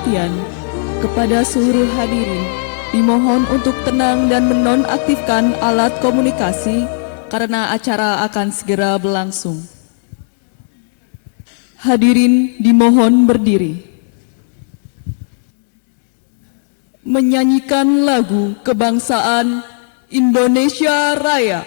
perhatian kepada seluruh hadirin. Dimohon untuk tenang dan menonaktifkan alat komunikasi karena acara akan segera berlangsung. Hadirin dimohon berdiri. Menyanyikan lagu kebangsaan Indonesia Raya.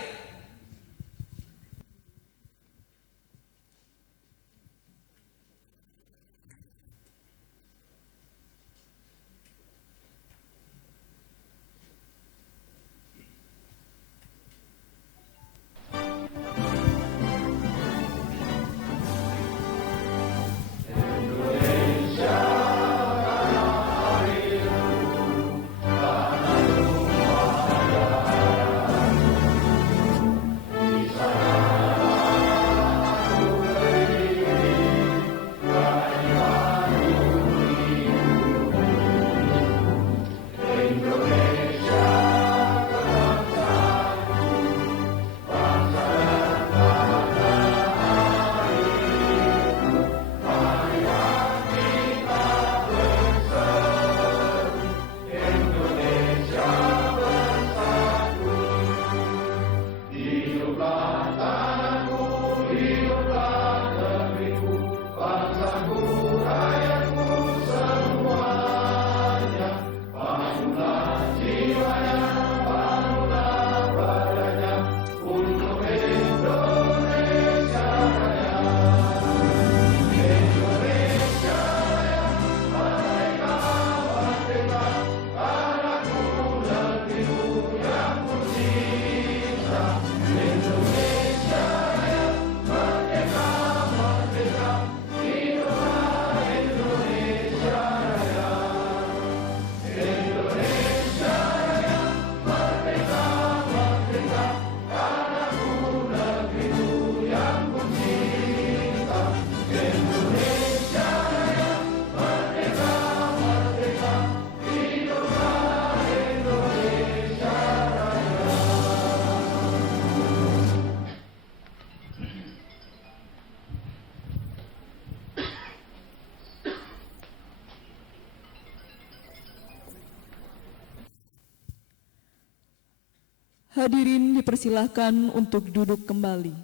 Hadirin dipersilahkan untuk duduk kembali.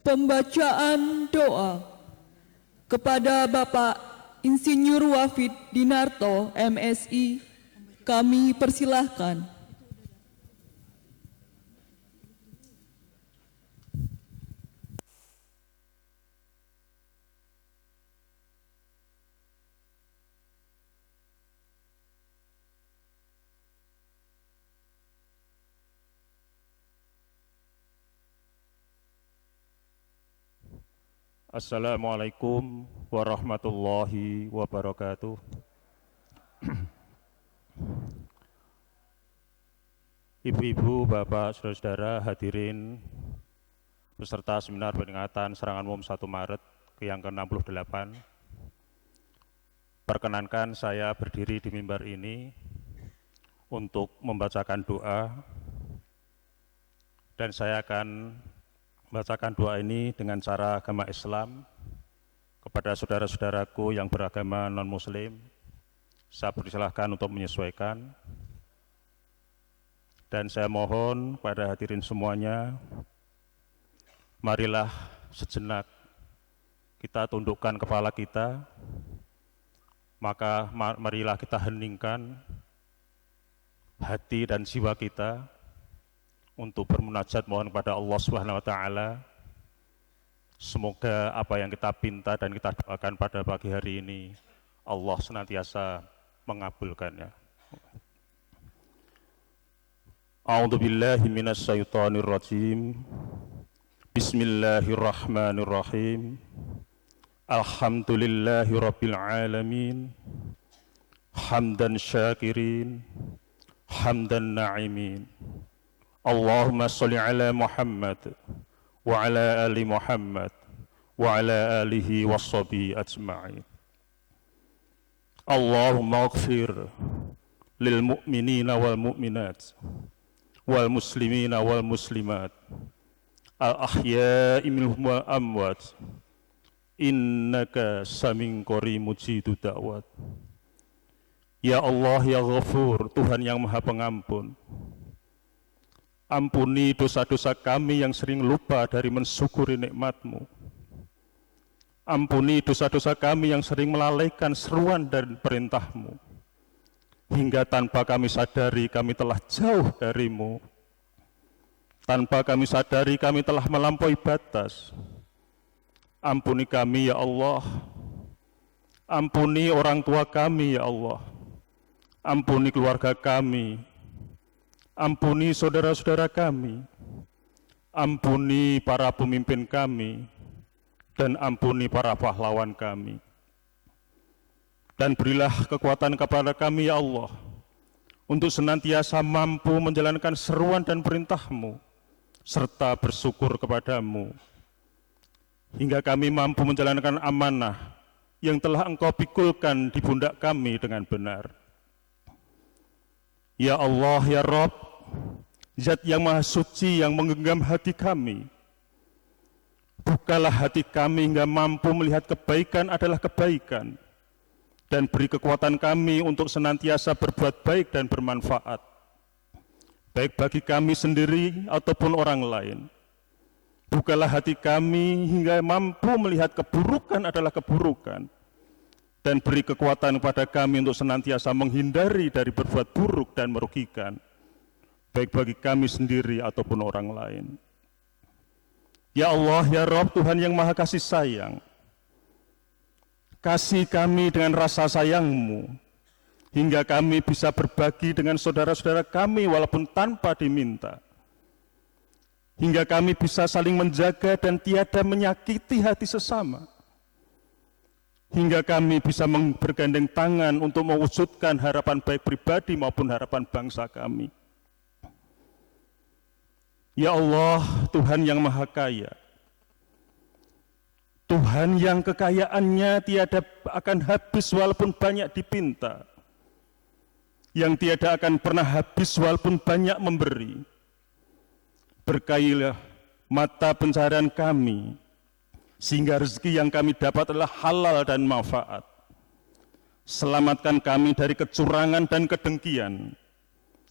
Pembacaan doa kepada Bapak Insinyur Wafid Dinarto, MSI, kami persilahkan. Assalamualaikum warahmatullahi wabarakatuh. Ibu-ibu, bapak, saudara-saudara hadirin peserta seminar peringatan serangan bom 1 Maret yang ke-68. Perkenankan saya berdiri di mimbar ini untuk membacakan doa, dan saya akan membacakan doa ini dengan cara agama Islam kepada saudara-saudaraku yang beragama non-muslim. Saya persilahkan untuk menyesuaikan, dan saya mohon pada hadirin semuanya, marilah sejenak kita tundukkan kepala kita, maka marilah kita heningkan hati dan jiwa kita untuk bermunajat mohon kepada Allah Subhanahu wa taala. Semoga apa yang kita pinta dan kita doakan pada pagi hari ini Allah senantiasa mengabulkannya. A'udzubillahi minasyaitonir rajim. Bismillahirrahmanirrahim. Alhamdulillahi rabbil alamin. Hamdan syakirin, hamdan na'imin. Allahumma salli ala Muhammad wa ala ali Muhammad wa ala alihi washabihi ajma'in. Allahumma ighfir lil mu'minina wal mu'minat wal muslimina wal muslimat al-ahya'i minhum wal amwat innaka saming qori mujidu da'wat. Ya Allah, ya Ghafur, Tuhan yang Maha Pengampun, ampuni dosa-dosa kami yang sering lupa dari mensyukuri nikmat-Mu. Ampuni dosa-dosa kami yang sering melalaikan seruan dan perintah-Mu, hingga tanpa kami sadari kami telah jauh dari-Mu. Tanpa kami sadari kami telah melampaui batas. Ampuni kami ya Allah. Ampuni orang tua kami ya Allah. Ampuni keluarga kami. Ampuni saudara-saudara kami. Ampuni para pemimpin kami. Dan ampuni para pahlawan kami. Dan berilah kekuatan kepada kami ya Allah, untuk senantiasa mampu menjalankan seruan dan perintah-Mu, serta bersyukur kepada-Mu, hingga kami mampu menjalankan amanah yang telah Engkau pikulkan di pundak kami dengan benar. Ya Allah, ya Rabb, Zat yang Maha Suci yang menggenggam hati kami, bukalah hati kami hingga mampu melihat kebaikan adalah kebaikan, dan beri kekuatan kami untuk senantiasa berbuat baik dan bermanfaat, baik bagi kami sendiri ataupun orang lain. Bukalah hati kami hingga mampu melihat keburukan adalah keburukan, dan beri kekuatan kepada kami untuk senantiasa menghindari dari berbuat buruk dan merugikan, baik bagi kami sendiri ataupun orang lain. Ya Allah, ya Rabb, Tuhan yang Maha Kasih Sayang, kasih kami dengan rasa sayang-Mu, hingga kami bisa berbagi dengan saudara-saudara kami walaupun tanpa diminta. Hingga kami bisa saling menjaga dan tiada menyakiti hati sesama. Hingga kami bisa bergandeng tangan untuk mewujudkan harapan baik pribadi maupun harapan bangsa kami. Ya Allah, Tuhan yang Maha Kaya, Tuhan yang kekayaannya tiada akan habis walaupun banyak dipinta, yang tiada akan pernah habis walaupun banyak memberi. Berkahilah mata pencaharian kami, sehingga rezeki yang kami dapat adalah halal dan manfaat. Selamatkan kami dari kecurangan dan kedengkian,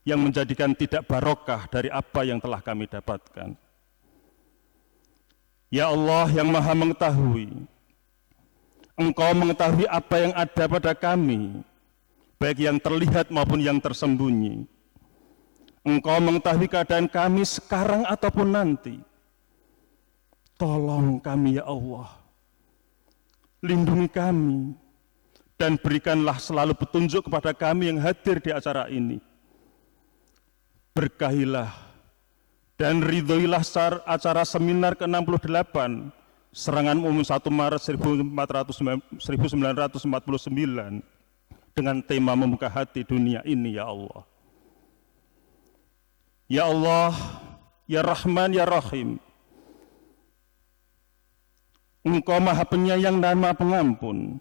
yang menjadikan tidak barokah dari apa yang telah kami dapatkan. Ya Allah yang Maha Mengetahui, Engkau mengetahui apa yang ada pada kami, baik yang terlihat maupun yang tersembunyi. Engkau mengetahui keadaan kami sekarang ataupun nanti. Tolong kami ya Allah, lindungi kami, dan berikanlah selalu petunjuk kepada kami yang hadir di acara ini. Berkahilah dan ridhoilah acara seminar ke-68 Serangan Umum 1 Maret 1949 dengan tema membuka hati dunia ini ya Allah. Ya Allah, ya Rahman, ya Rahim, Engkau Maha Penyayang dan Maha Pengampun.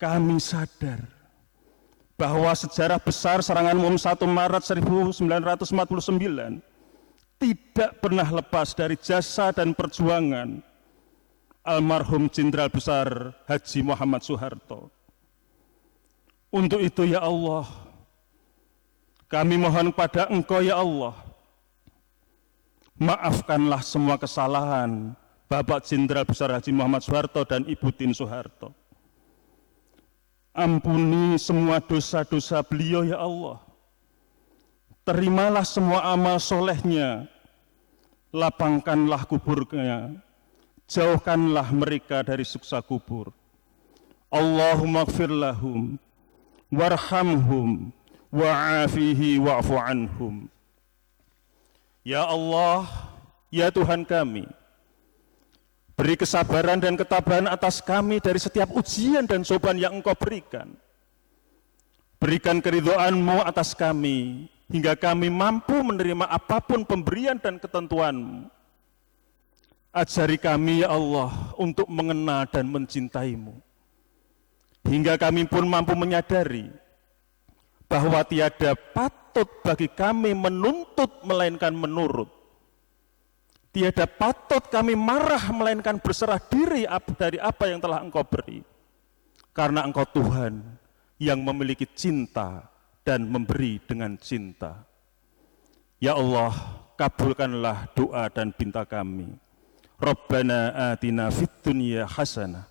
Kami sadar bahwa sejarah besar Serangan Umum 1 Maret 1949 tidak pernah lepas dari jasa dan perjuangan almarhum Jenderal Besar Haji Muhammad Soeharto. Untuk itu ya Allah, kami mohon pada Engkau ya Allah, maafkanlah semua kesalahan Bapak Jenderal Besar Haji Muhammad Soeharto dan Ibu Tin Soeharto. Ampuni semua dosa-dosa beliau ya Allah. Terimalah semua amal solehnya, lapangkanlah kuburnya, jauhkanlah mereka dari siksa kubur. Allahumma gfir lahum, warhamhum, wa'afihi wa'fu anhum. Ya Allah, ya Tuhan kami, beri kesabaran dan ketabahan atas kami dari setiap ujian dan cobaan yang Engkau berikan. Berikan keridhaan-Mu atas kami, hingga kami mampu menerima apapun pemberian dan ketentuan-Mu. Ajari kami ya Allah untuk mengenal dan mencintai-Mu, hingga kami pun mampu menyadari bahwa tiada patut bagi kami menuntut melainkan menurut. Tiada patut kami marah melainkan berserah diri dari apa yang telah Engkau beri. Karena Engkau Tuhan yang memiliki cinta dan memberi dengan cinta. Ya Allah, kabulkanlah doa dan pinta kami. Rabbana atina fid dunya hasanah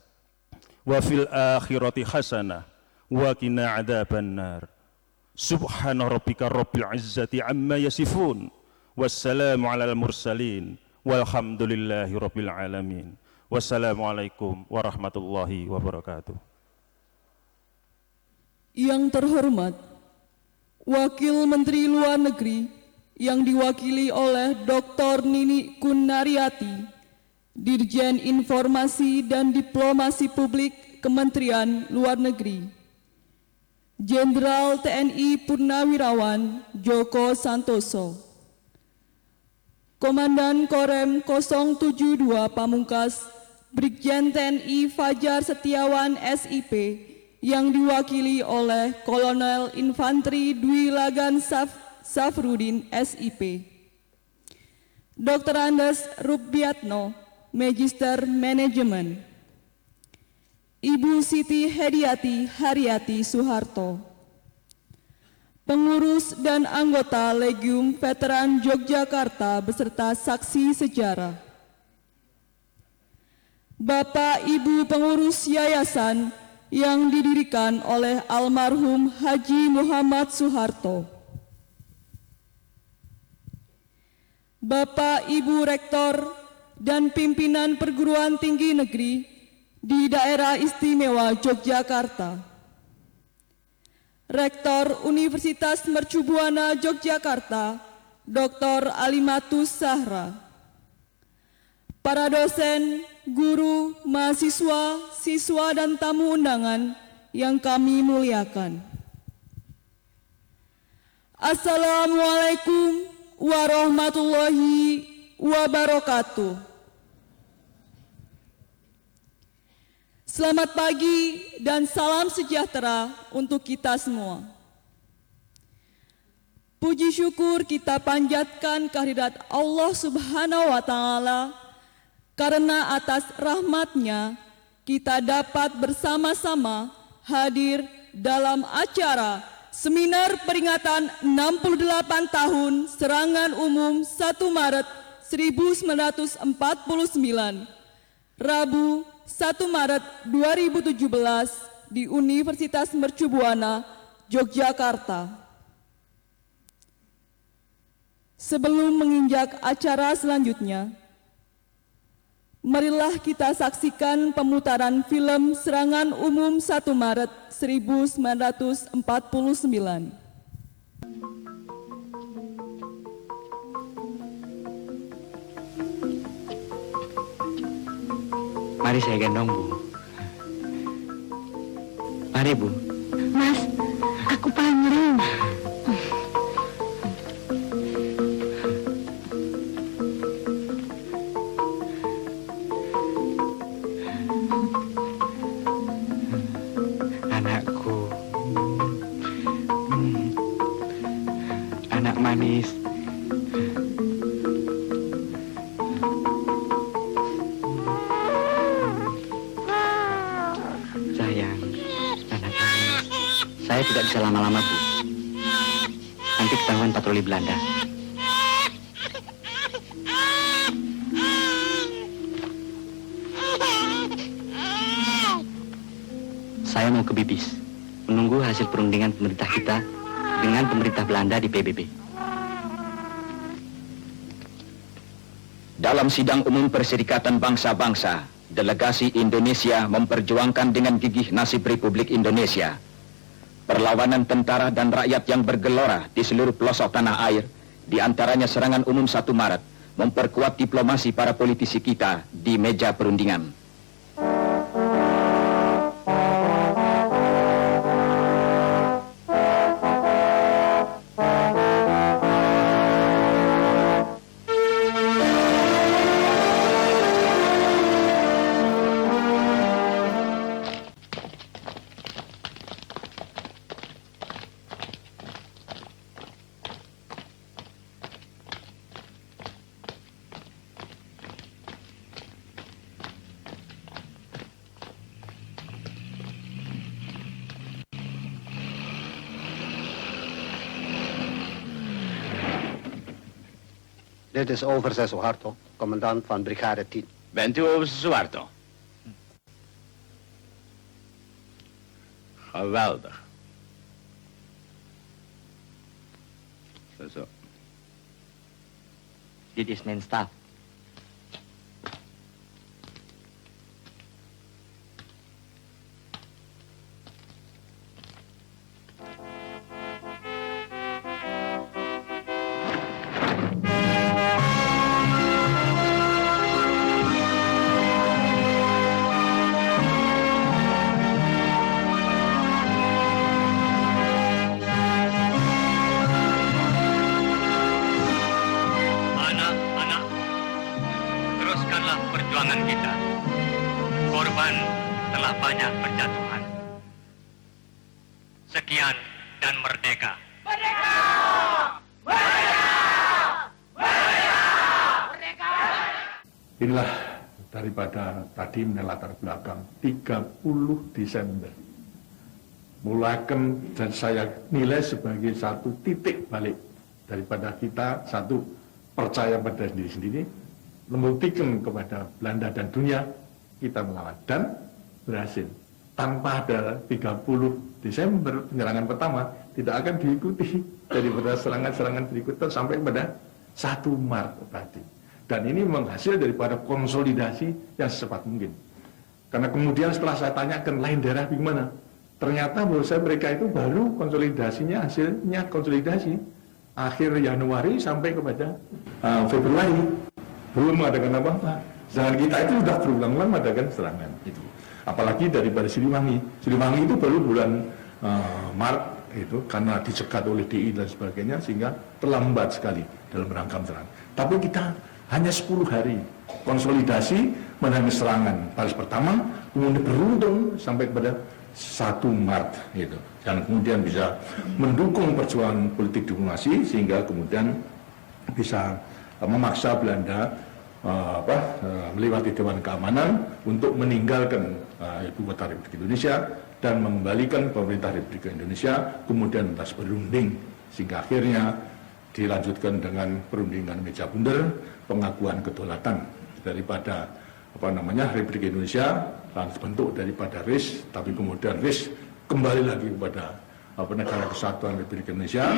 wa fil akhirati hasanah wa qina adzabannar. Subhana rabbika rabbil izzati amma yasifun. Wassalamu alal mursalin. Walhamdulillahi rabbil alamin. Wassalamualaikum warahmatullahi wabarakatuh. Yang terhormat, Wakil Menteri Luar Negeri yang diwakili oleh Dr. Nini Kunariati, Dirjen Informasi dan Diplomasi Publik Kementerian Luar Negeri, Jenderal TNI Purnawirawan Joko Santoso, Komandan Korem 072 Pamungkas Brigjen TNI Fajar Setiawan SIP yang diwakili oleh Kolonel Infanteri Dwi Lagan Safrudin SIP, Dr. Andes Rukbiatno, Magister Manajemen, Ibu Siti Hediati Haryati Soeharto, pengurus dan anggota Legium Veteran Yogyakarta beserta saksi sejarah, Bapak Ibu pengurus yayasan yang didirikan oleh almarhum Haji Muhammad Soeharto, Bapak Ibu Rektor dan pimpinan perguruan tinggi negeri di Daerah Istimewa Yogyakarta, Rektor Universitas Mercu Buana Yogyakarta, Dr. Alimatus Zahra, para dosen, guru, mahasiswa, siswa, dan tamu undangan yang kami muliakan. Assalamualaikum warahmatullahi wabarakatuh. Selamat pagi dan salam sejahtera untuk kita semua. Puji syukur kita panjatkan kehadirat Allah Subhanahu wa Ta'ala, karena atas rahmat-Nya kita dapat bersama-sama hadir dalam acara Seminar Peringatan 68 Tahun Serangan Umum 1 Maret 1949, Rabu 1 Maret 2017 di Universitas Mercu Buana, Yogyakarta. Sebelum menginjak acara selanjutnya, marilah kita saksikan pemutaran film Serangan Umum 1 Maret 1949. Mari saya gendong, Bu. Mari, Bu. Mas, aku panggil. Anakku. Anak manis. Sayang, anak manis. Saya tidak bisa lama-lama, Bu. Nanti ketahuan patroli Belanda. Saya mau ke Bibis, menunggu hasil perundingan pemerintah kita dengan pemerintah Belanda di PBB. Dalam sidang umum Perserikatan Bangsa-Bangsa, delegasi Indonesia memperjuangkan dengan gigih nasib Republik Indonesia. Perlawanan tentara dan rakyat yang bergelora di seluruh pelosok tanah air, di antaranya serangan umum 1 Maret, memperkuat diplomasi para politisi kita di meja perundingan. Dit is overste Soeharto, commandant van brigade 10. Bent u overste Soeharto? Geweldig. Zo. Dit is mijn staf. Anak-anak, teruskanlah perjuangan kita. Korban telah banyak berjatuhan. Sekian dan merdeka. Inilah daripada tadi menelatar belakang 30 Desember. Mulakan dan saya nilai sebagai satu titik balik daripada kita satu percaya pada diri sendiri, membuktikan kepada Belanda dan dunia kita melawan dan berhasil. Tanpa ada 30 Desember penyerangan pertama tidak akan diikuti daripada serangan-serangan berikutnya sampai pada 1 Maret tadi. Dan ini menghasil daripada konsolidasi yang secepat mungkin. Karena kemudian setelah saya tanyakan lain daerah bagaimana, ternyata menurut saya mereka itu baru konsolidasinya, hasilnya konsolidasi akhir Januari sampai kepada Februari. Belum mengadakan apa-apa. Sedangkan kita itu sudah berulang-ulang mengadakan serangan itu. Apalagi daripada Siliwangi. Siliwangi itu baru bulan Maret itu karena dicegat oleh DI dan sebagainya sehingga terlambat sekali dalam rangka serangan. Tapi kita hanya 10 hari konsolidasi menangani serangan baris pertama, kemudian beruntung sampai kepada 1 Maret gitu. Dan kemudian bisa mendukung perjuangan politik diplomasi sehingga kemudian bisa memaksa Belanda melewati Dewan Keamanan untuk meninggalkan ibu kota Republik Indonesia dan mengembalikan pemerintah Republik Indonesia, kemudian lantas berunding sehingga akhirnya dilanjutkan dengan perundingan meja bundar, pengakuan kedaulatan daripada Republik Indonesia, lantas bentuk daripada RIS, tapi kemudian RIS kembali lagi kepada Negara Kesatuan Republik Indonesia.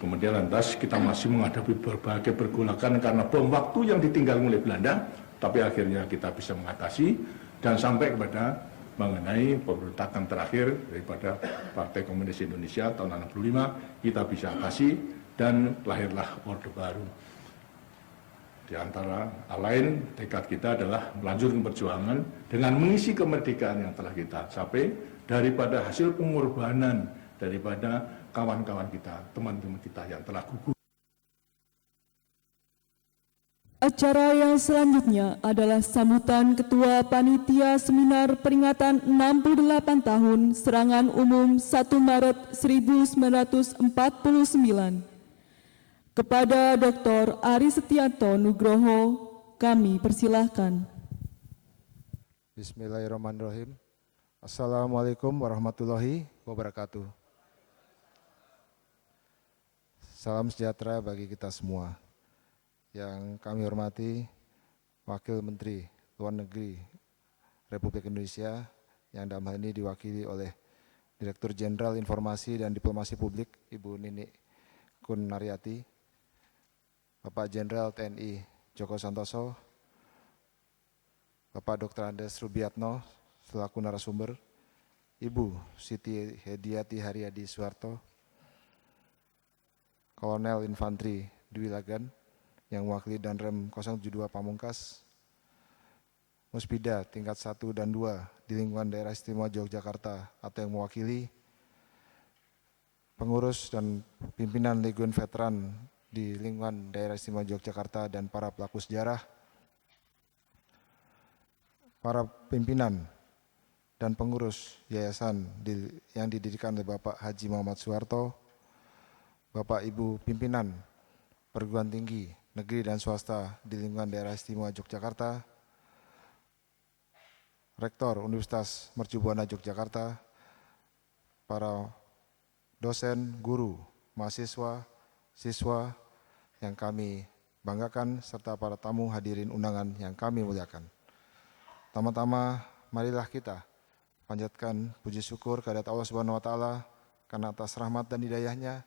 Kemudian lantas kita masih menghadapi berbagai pergolakan karena bom waktu yang ditinggalkan oleh Belanda, tapi akhirnya kita bisa mengatasi dan sampai kepada mengenai pemberontakan terakhir daripada Partai Komunis Indonesia tahun 65 kita bisa atasi dan lahirlah Orde Baru. Di antara hal lain tekad kita adalah melanjutkan perjuangan dengan mengisi kemerdekaan yang telah kita capai daripada hasil pengorbanan daripada kawan-kawan kita, teman-teman kita yang telah gugur. Acara yang selanjutnya adalah sambutan Ketua Panitia Seminar Peringatan 68 Tahun Serangan Umum 1 Maret 1949. Kepada Dr. Ari Setianto Nugroho, kami persilahkan. Bismillahirrahmanirrahim. Assalamualaikum warahmatullahi wabarakatuh. Salam sejahtera bagi kita semua. Yang kami hormati Wakil Menteri Luar Negeri Republik Indonesia yang dalam hal ini diwakili oleh Direktur Jenderal Informasi dan Diplomasi Publik Ibu Nini Kurniawati, Bapak Jenderal TNI Joko Santoso, Bapak Dr. Andes Rubiatno selaku narasumber, Ibu Siti Hediati Haryadi Suharto, Kolonel Infantri Dwi Lagan yang mewakili Danrem 072 Pamungkas, Muspida tingkat 1 dan 2 di lingkungan Daerah Istimewa Yogyakarta atau yang mewakili pengurus dan pimpinan Legiun Veteran di lingkungan Daerah Istimewa Yogyakarta dan para pelaku sejarah, para pimpinan dan pengurus yayasan yang didirikan oleh Bapak Haji Muhammad Soeharto, Bapak Ibu pimpinan perguruan tinggi negeri dan swasta di lingkungan Daerah Istimewa Yogyakarta, Rektor Universitas Mercubuana Yogyakarta, para dosen, guru, mahasiswa, siswa yang kami banggakan, serta para tamu hadirin undangan yang kami muliakan. Tama-tama, marilah kita panjatkan puji syukur kehadirat Allah Subhanahu wa taala karena atas rahmat dan hidayahnya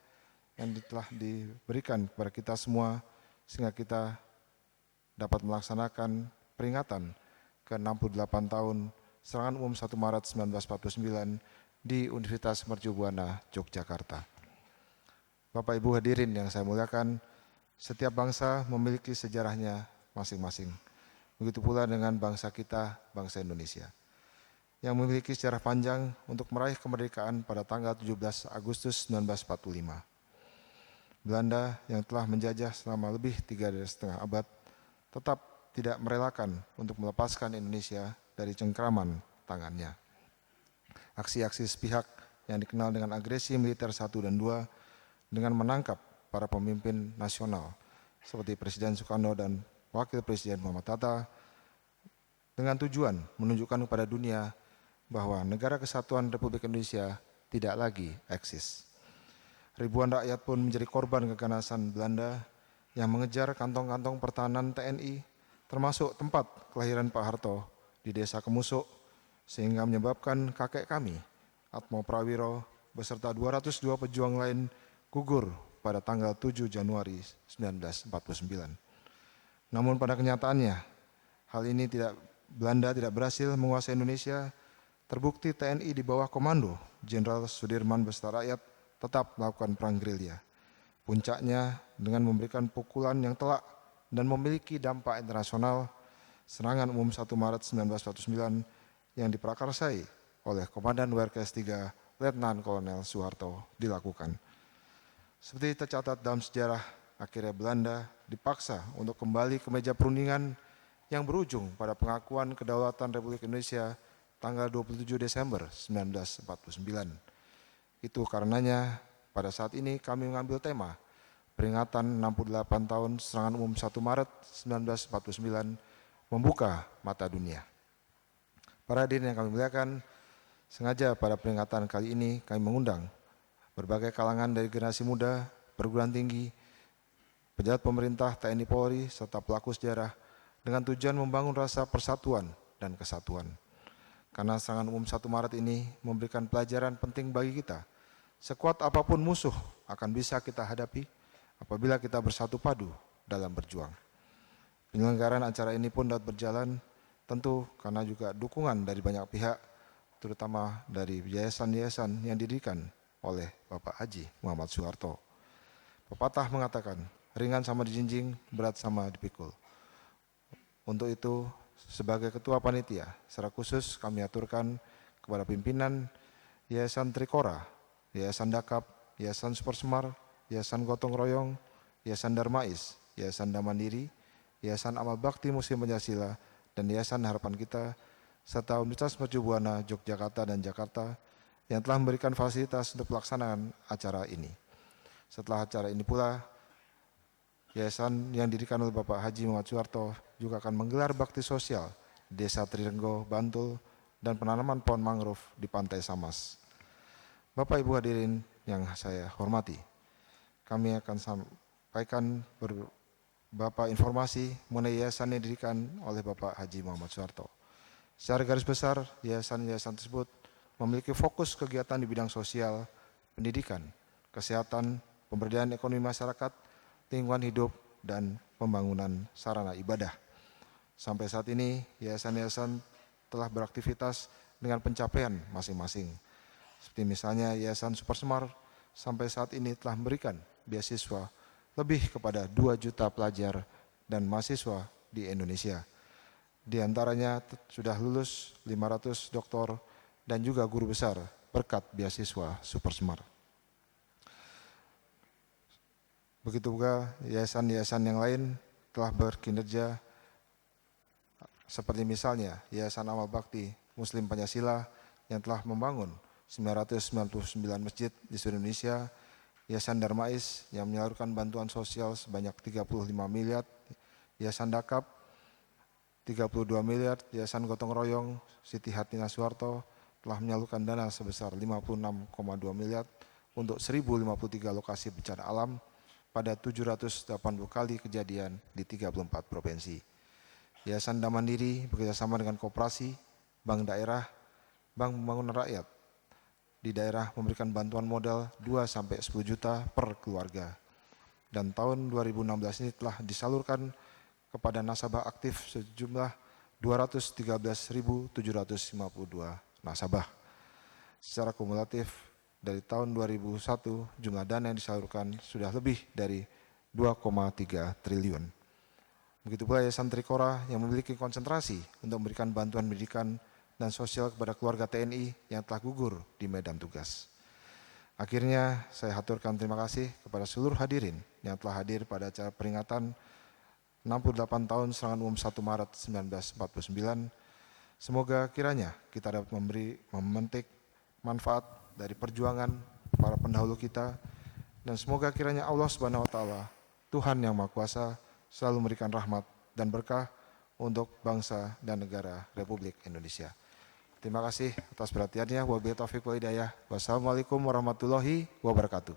yang telah diberikan kepada kita semua sehingga kita dapat melaksanakan peringatan ke-68 tahun serangan umum 1 Maret 1949 di Universitas Mercu Buana, Yogyakarta. Bapak Ibu hadirin yang saya muliakan, setiap bangsa memiliki sejarahnya masing-masing. Begitu pula dengan bangsa kita, bangsa Indonesia, yang memiliki sejarah panjang untuk meraih kemerdekaan pada tanggal 17 Agustus 1945. Belanda yang telah menjajah selama lebih 3,5 abad tetap tidak merelakan untuk melepaskan Indonesia dari cengkraman tangannya. Aksi-aksi sepihak yang dikenal dengan agresi militer 1 dan 2 dengan menangkap para pemimpin nasional seperti Presiden Soekarno dan Wakil Presiden Muhammad Hatta dengan tujuan menunjukkan kepada dunia bahwa negara kesatuan Republik Indonesia tidak lagi eksis. Ribuan rakyat pun menjadi korban keganasan Belanda yang mengejar kantong-kantong pertahanan TNI, termasuk tempat kelahiran Pak Harto di Desa Kemusuk, sehingga menyebabkan kakek kami, Atmo Prawiro, beserta 202 pejuang lain gugur pada tanggal 7 Januari 1949. Namun pada kenyataannya, hal ini Belanda tidak berhasil menguasai Indonesia. Terbukti TNI di bawah komando Jenderal Sudirman beserta rakyat tetap melakukan perang gerilya. Puncaknya dengan memberikan pukulan yang telak dan memiliki dampak internasional, serangan umum 1 Maret 1949 yang diprakarsai oleh Komandan WRKS 3 Letnan Kolonel Soeharto dilakukan. Seperti tercatat dalam sejarah, akhirnya Belanda dipaksa untuk kembali ke meja perundingan yang berujung pada pengakuan kedaulatan Republik Indonesia tanggal 27 Desember 1949. Itu karenanya pada saat ini kami mengambil tema peringatan 68 tahun serangan umum 1 Maret 1949 membuka mata dunia. Para hadirin yang kami muliakan, sengaja pada peringatan kali ini kami mengundang berbagai kalangan dari generasi muda, perguruan tinggi, pejabat pemerintah, TNI Polri, serta pelaku sejarah dengan tujuan membangun rasa persatuan dan kesatuan. Karena serangan umum 1 Maret ini memberikan pelajaran penting bagi kita. Sekuat apapun musuh akan bisa kita hadapi apabila kita bersatu padu dalam berjuang. Penyelenggaraan acara ini pun dapat berjalan tentu karena juga dukungan dari banyak pihak, terutama dari yayasan-yayasan yang didirikan oleh Bapak Haji Muhammad Soeharto. Pepatah mengatakan, ringan sama dijinjing, berat sama dipikul. Untuk itu, sebagai Ketua Panitia, secara khusus kami aturkan kepada pimpinan Yayasan Trikora, Yayasan Dakap, Yayasan Supersemar, Yayasan Gotong Royong, Yayasan Darmais, Yayasan Damandiri, Yayasan Amal Bakti Muslim Pancasila, dan Yayasan Harapan Kita, serta Universitas Mercu Buana, Yogyakarta dan Jakarta yang telah memberikan fasilitas untuk pelaksanaan acara ini. Setelah acara ini pula, yayasan yang didirikan oleh Bapak Haji Muhammad Soeharto juga akan menggelar bakti sosial di Desa Trirenggo, Bantul, dan penanaman pohon mangrove di Pantai Samas. Bapak Ibu hadirin yang saya hormati, kami akan sampaikan beberapa informasi mengenai yayasan yang didirikan oleh Bapak Haji Muhammad Soeharto. Secara garis besar, yayasan-yayasan tersebut memiliki fokus kegiatan di bidang sosial, pendidikan, kesehatan, pemberdayaan ekonomi masyarakat, lingkungan hidup, dan pembangunan sarana ibadah. Sampai saat ini, yayasan-yayasan telah beraktivitas dengan pencapaian masing-masing. Seperti misalnya Yayasan Supersemar sampai saat ini telah memberikan beasiswa lebih kepada 2 juta pelajar dan mahasiswa di Indonesia. Di antaranya sudah lulus 500 doktor dan juga guru besar berkat beasiswa Supersemar. Begitu juga yayasan-yayasan yang lain telah berkinerja seperti misalnya Yayasan Amal Bakti Muslim Pancasila yang telah membangun 999 masjid di seluruh Indonesia, Yayasan Darmais yang menyalurkan bantuan sosial sebanyak 35 miliar, Yayasan Dakap 32 miliar, Yayasan Gotong Royong Siti Hartina Soeharto telah menyalurkan dana sebesar 56,2 miliar untuk 1053 lokasi bencana alam, pada 780 kali kejadian di 34 provinsi. Yayasan Dam Mandiri bekerjasama dengan koperasi, bank daerah, bank pembangunan rakyat di daerah memberikan bantuan modal 2-10 juta per keluarga. Dan tahun 2016 ini telah disalurkan kepada nasabah aktif sejumlah 213.752 nasabah. Secara kumulatif dari tahun 2001 jumlah dana yang disalurkan sudah lebih dari 2,3 triliun. Begitu pula Yayasan Trikora yang memiliki konsentrasi untuk memberikan bantuan pendidikan dan sosial kepada keluarga TNI yang telah gugur di medan tugas. Akhirnya saya haturkan terima kasih kepada seluruh hadirin yang telah hadir pada acara peringatan 68 tahun serangan umum 1 Maret 1949. Semoga kiranya kita dapat memetik manfaat dari perjuangan para pendahulu kita, dan semoga kiranya Allah Subhanahu wa Ta'ala, Tuhan yang Maha Kuasa, selalu memberikan rahmat dan berkah untuk bangsa dan negara Republik Indonesia. Terima kasih atas perhatiannya. Wabillahi taufiq wal hidayah. Wassalamualaikum warahmatullahi wabarakatuh.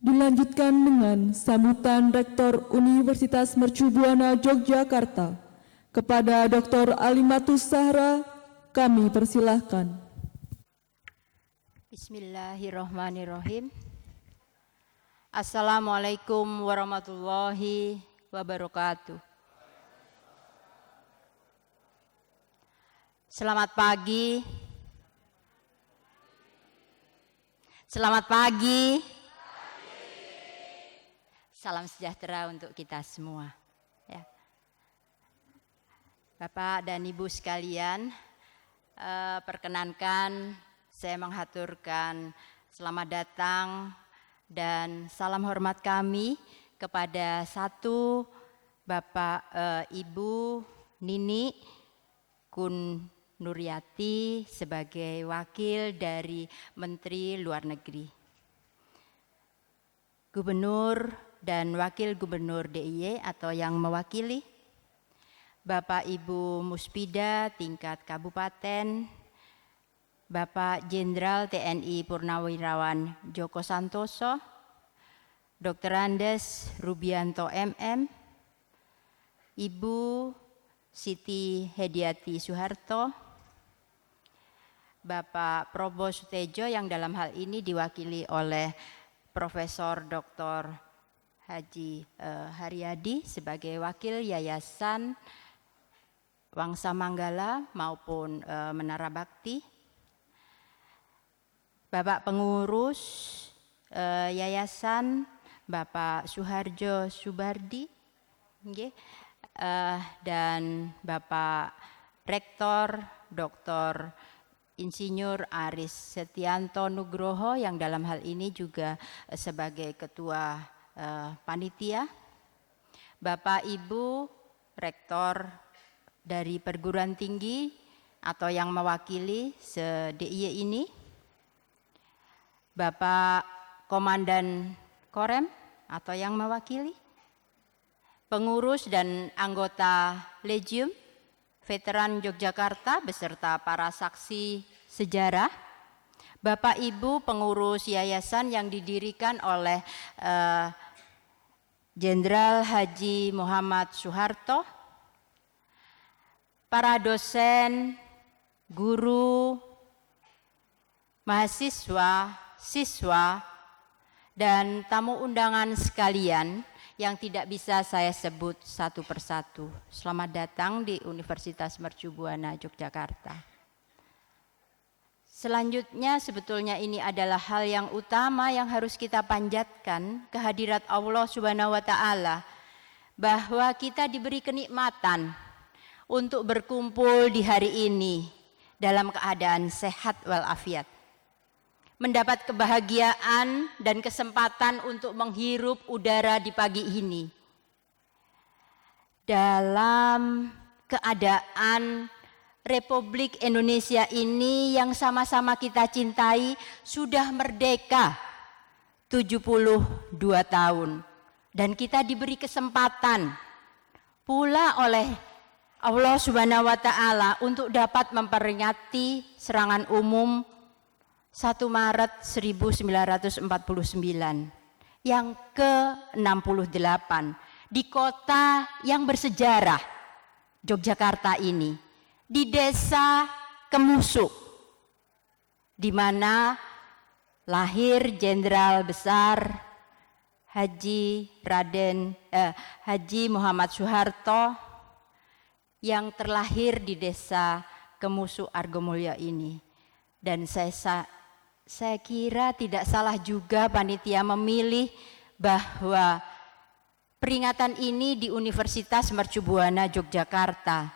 Dilanjutkan dengan sambutan Rektor Universitas Mercu Buana Yogyakarta kepada Dr. Alimatus Zahra, kami persilahkan. Bismillahirrahmanirrahim. Assalamualaikum warahmatullahi wabarakatuh. Selamat pagi. Selamat pagi. Salam sejahtera untuk kita semua. Ya. Bapak dan Ibu sekalian, perkenankan saya menghaturkan selamat datang dan salam hormat kami kepada satu Bapak Ibu Nini Kun Nuryati sebagai wakil dari Menteri Luar Negeri, Gubernur dan Wakil Gubernur DIY atau yang mewakili, Bapak Ibu Muspida tingkat kabupaten, Bapak Jenderal TNI Purnawirawan Joko Santoso, Dr. Andes Rubianto MM, Ibu Siti Hediati Soeharto, Bapak Probo Sutejo yang dalam hal ini diwakili oleh Profesor Dr. Haji Haryadi sebagai wakil Yayasan Wangsa Manggala maupun Menara Bakti, Bapak Pengurus Yayasan Bapak Suharjo Subardi, dan Bapak Rektor Dr. Insinyur Aris Setianto Nugroho yang dalam hal ini juga sebagai Ketua Panitia, Bapak Ibu Rektor dari perguruan tinggi atau yang mewakili se-DIY ini, Bapak Komandan Korem atau yang mewakili, pengurus dan anggota Legium, Veteran Yogyakarta beserta para saksi sejarah, Bapak Ibu pengurus yayasan yang didirikan oleh Jenderal Haji Muhammad Soeharto, para dosen, guru, mahasiswa, siswa, dan tamu undangan sekalian yang tidak bisa saya sebut satu persatu. Selamat datang di Universitas Mercu Buana Yogyakarta. Selanjutnya sebetulnya ini adalah hal yang utama yang harus kita panjatkan kehadirat Allah Subhanahu wa Ta'ala, bahwa kita diberi kenikmatan untuk berkumpul di hari ini dalam keadaan sehat walafiat, mendapat kebahagiaan dan kesempatan untuk menghirup udara di pagi ini dalam keadaan Republik Indonesia ini yang sama-sama kita cintai sudah merdeka 72 tahun, dan kita diberi kesempatan pula oleh Allah Subhanahu wa Ta'ala untuk dapat memperingati serangan umum 1 Maret 1949 yang ke-68 di kota yang bersejarah Yogyakarta ini, di desa Kemusuk, di mana lahir Jenderal Besar Haji Muhammad Soeharto yang terlahir di desa Kemusuk Argomulyo ini. Dan saya kira tidak salah juga panitia memilih bahwa peringatan ini di Universitas Mercu Buana Yogyakarta,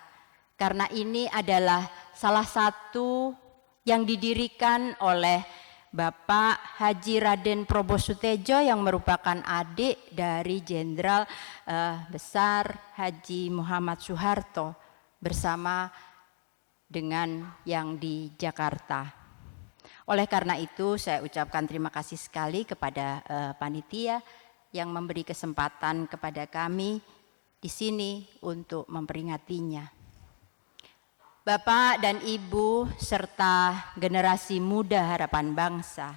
karena ini adalah salah satu yang didirikan oleh Bapak Haji Raden Probo Sutejo yang merupakan adik dari Jenderal Besar Haji Muhammad Soeharto bersama dengan yang di Jakarta. Oleh karena itu saya ucapkan terima kasih sekali kepada panitia yang memberi kesempatan kepada kami di sini untuk memperingatinya. Bapak dan Ibu serta generasi muda harapan bangsa,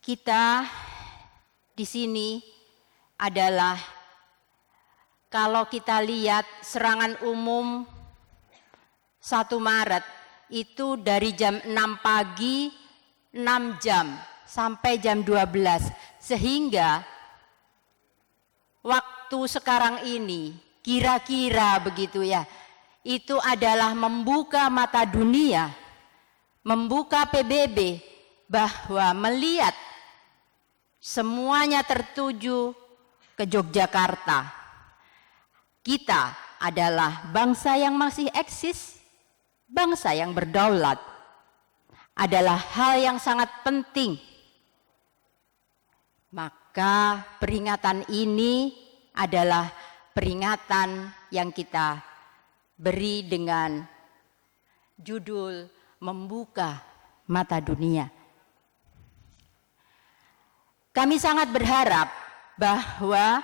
kita di sini adalah, kalau kita lihat serangan umum 1 Maret itu dari jam 6 pagi 6 jam sampai jam 12, sehingga waktu sekarang ini kira-kira begitu ya, itu adalah membuka mata dunia, membuka PBB bahwa melihat semuanya tertuju ke Yogyakarta. Kita adalah bangsa yang masih eksis, bangsa yang berdaulat, adalah hal yang sangat penting. Maka peringatan ini adalah peringatan yang kita beri dengan judul membuka mata dunia. Kami sangat berharap bahwa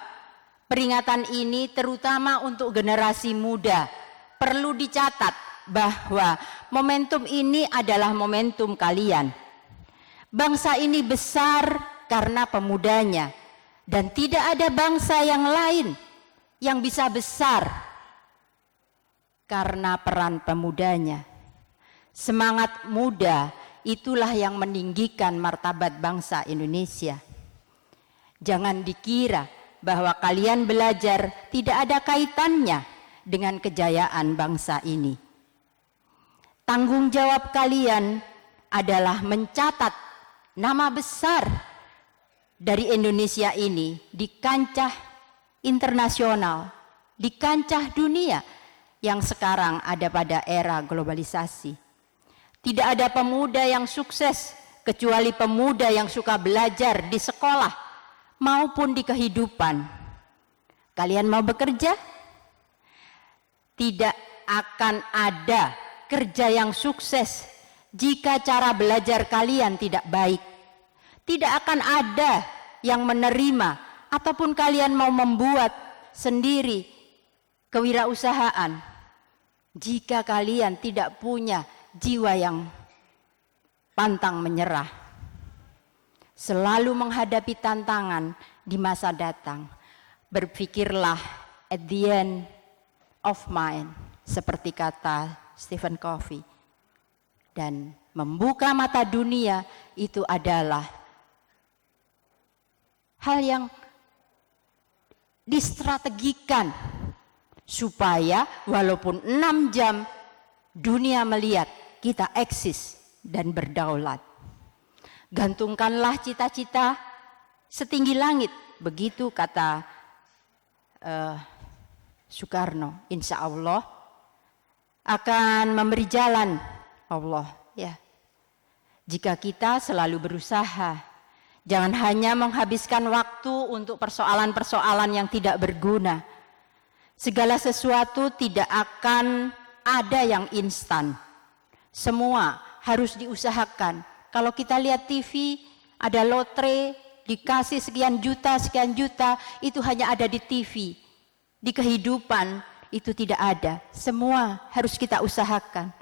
peringatan ini terutama untuk generasi muda perlu dicatat bahwa momentum ini adalah momentum kalian. Bangsa ini besar karena pemudanya, dan tidak ada bangsa yang lain yang bisa besar karena peran pemudanya. Semangat muda itulah yang meninggikan martabat bangsa Indonesia. Jangan dikira bahwa kalian belajar tidak ada kaitannya dengan kejayaan bangsa ini. Tanggung jawab kalian adalah mencatat nama besar dari Indonesia ini di kancah internasional, di kancah dunia yang sekarang ada pada era globalisasi. Tidak ada pemuda yang sukses kecuali pemuda yang suka belajar di sekolah maupun di kehidupan. Kalian mau bekerja? Tidak akan ada kerja yang sukses jika cara belajar kalian tidak baik. Tidak akan ada yang menerima ataupun kalian mau membuat sendiri kewirausahaan jika kalian tidak punya jiwa yang pantang menyerah, selalu menghadapi tantangan di masa datang. Berpikirlah at the end of mine, seperti kata Stephen Covey, dan membuka mata dunia itu adalah hal yang distrategikan supaya walaupun 6 jam dunia melihat kita eksis dan berdaulat. Gantungkanlah cita-cita setinggi langit, begitu kata Soekarno. Insya Allah akan memberi jalan Allah ya. Jika kita selalu berusaha, jangan hanya menghabiskan waktu untuk persoalan-persoalan yang tidak berguna. Segala sesuatu tidak akan ada yang instan. Semua harus diusahakan. Kalau kita lihat TV, ada lotre dikasih sekian juta, itu hanya ada di TV. Di kehidupan itu tidak ada. Semua harus kita usahakan.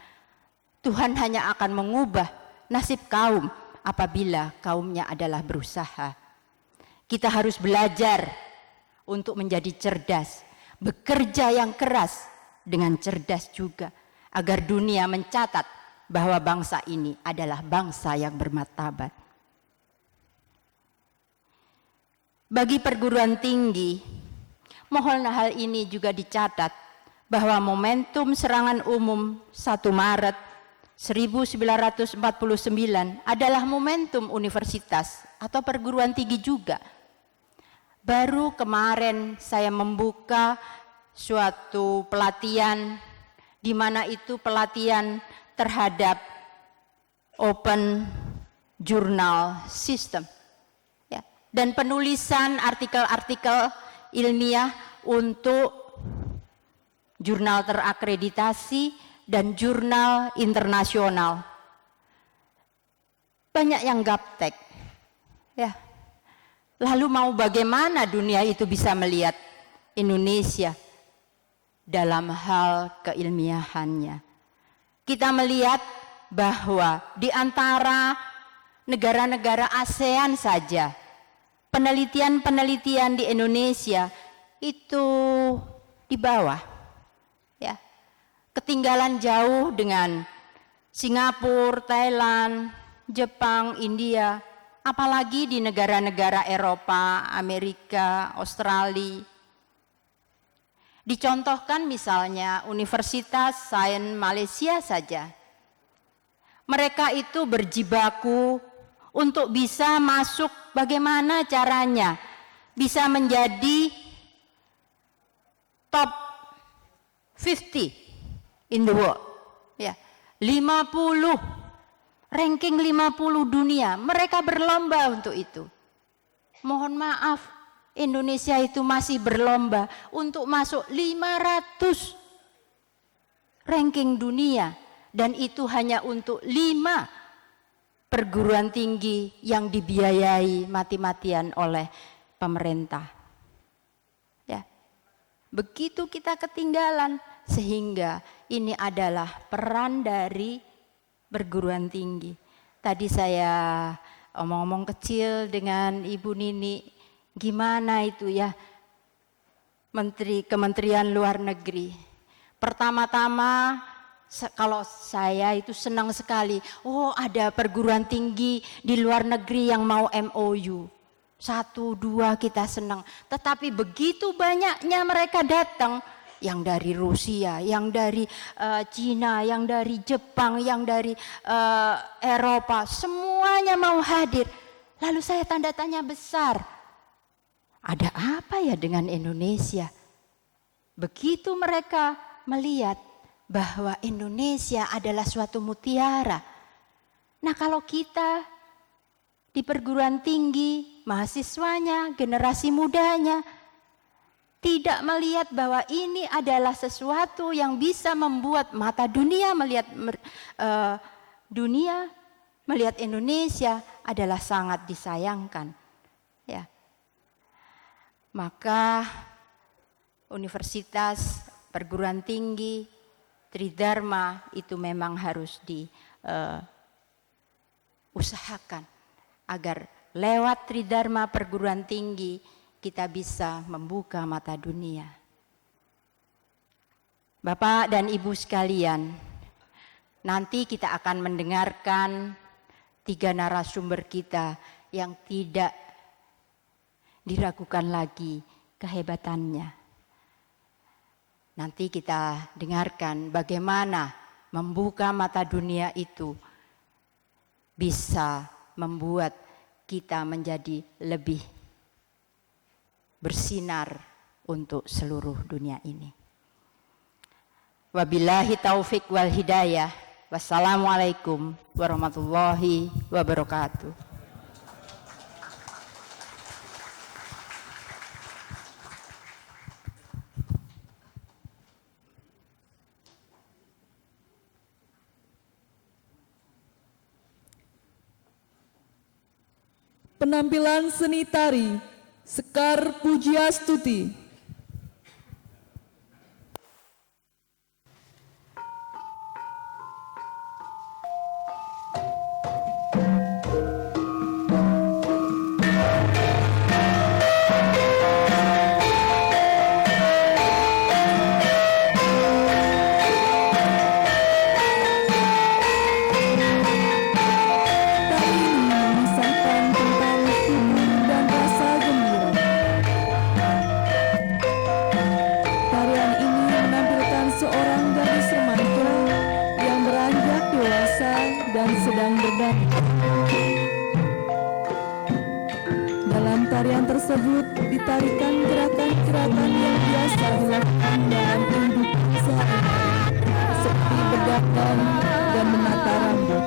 Tuhan hanya akan mengubah nasib kaum apabila kaumnya adalah berusaha. Kita harus belajar untuk menjadi cerdas, bekerja yang keras dengan cerdas juga, agar dunia mencatat bahwa bangsa ini adalah bangsa yang bermartabat. Bagi perguruan tinggi, mohon hal ini juga dicatat bahwa momentum serangan umum 1 Maret 1949 adalah momentum universitas atau perguruan tinggi juga. Baru kemarin saya membuka suatu pelatihan di mana itu pelatihan terhadap open journal system, ya, dan penulisan artikel-artikel ilmiah untuk jurnal terakreditasi dan jurnal internasional. Banyak yang gaptek, ya. Lalu mau bagaimana dunia itu bisa melihat Indonesia dalam hal keilmiahannya? Kita melihat bahwa di antara negara-negara ASEAN saja, penelitian-penelitian di Indonesia itu di bawah, ya. Ketinggalan jauh dengan Singapura, Thailand, Jepang, India, apalagi di negara-negara Eropa, Amerika, Australia. Dicontohkan misalnya Universitas Sains Malaysia saja. Mereka itu berjibaku untuk bisa masuk, bagaimana caranya bisa menjadi top 50 in the world, ya, 50, ranking 50 dunia. Mereka berlomba untuk itu. Mohon maaf, Indonesia itu masih berlomba untuk masuk 500 ranking dunia, dan itu hanya untuk 5 perguruan tinggi yang dibiayai mati-matian oleh pemerintah. Ya. Begitu kita ketinggalan, sehingga ini adalah peran dari perguruan tinggi. Tadi saya omong-omong kecil dengan Ibu Nini, gimana itu ya Kementerian Luar Negeri. Pertama-tama kalau saya itu senang sekali, oh ada perguruan tinggi di luar negeri yang mau MOU. 1, 2 kita senang. Tetapi begitu banyaknya mereka datang, yang dari Rusia, yang dari Cina, yang dari Jepang, yang dari Eropa, semuanya mau hadir. Lalu saya tanda tanya besar, ada apa ya dengan Indonesia? Begitu mereka melihat bahwa Indonesia adalah suatu mutiara. Nah, kalau kita di perguruan tinggi, mahasiswanya, generasi mudanya tidak melihat bahwa ini adalah sesuatu yang bisa membuat mata dunia melihat melihat Indonesia adalah sangat disayangkan, ya. Maka universitas, perguruan tinggi, Tridharma itu memang harus diusahakan agar lewat Tridharma perguruan tinggi kita bisa membuka mata dunia. Bapak dan Ibu sekalian, nanti kita akan mendengarkan 3 narasumber kita yang tidak diragukan lagi kehebatannya. Nanti kita dengarkan bagaimana membuka mata dunia itu bisa membuat kita menjadi lebih bersinar untuk seluruh dunia ini. Wabillahi taufik wal hidayah. Wassalamualaikum warahmatullahi wabarakatuh. Penampilan seni tari Sekar Pujiastuti. Dan sedang berdakwah. Dalam tarian tersebut ditarikan gerakan-gerakan yang biasa dilakukan dalam kehidupan sehari-hari, seperti berdandan dan menata rambut.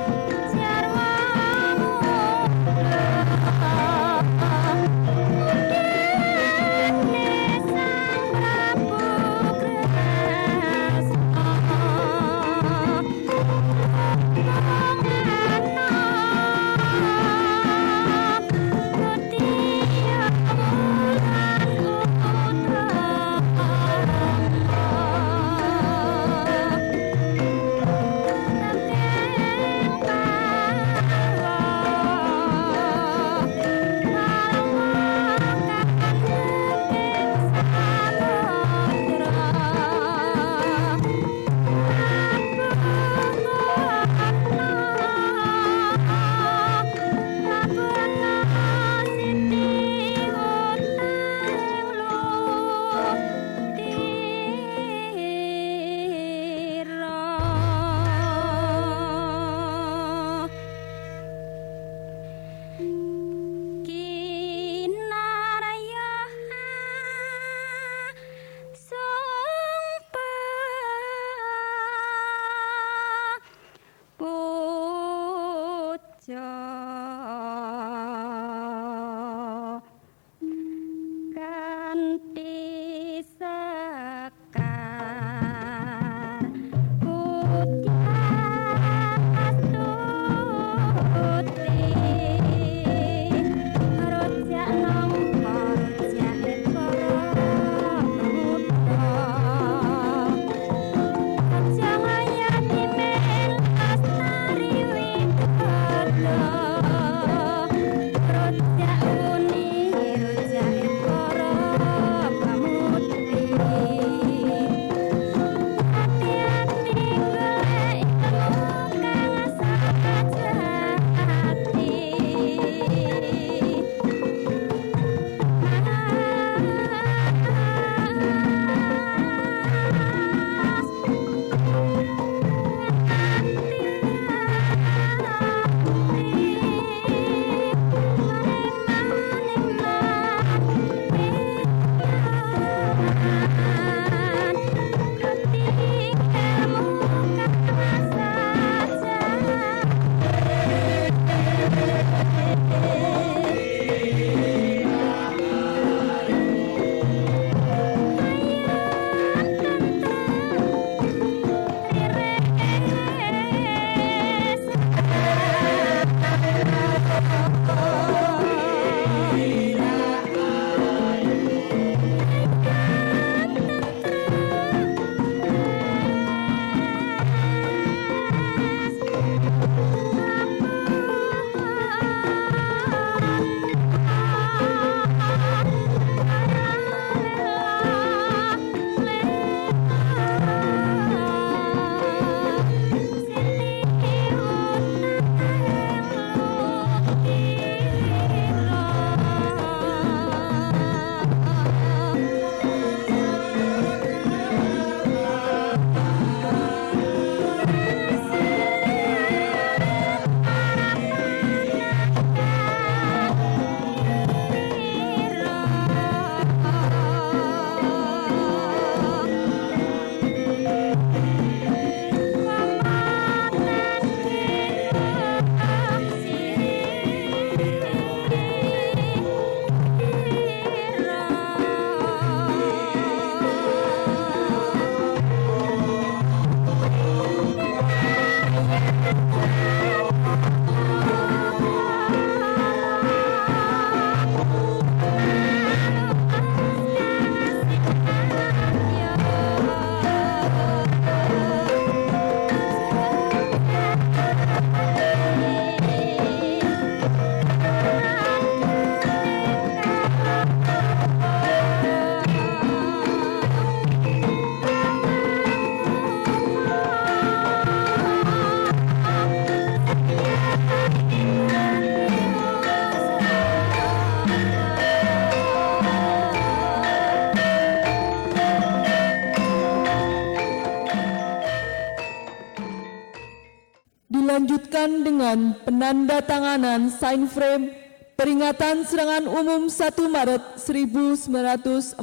Dilanjutkan dengan penandatanganan sign frame peringatan serangan umum 1 Maret 1949.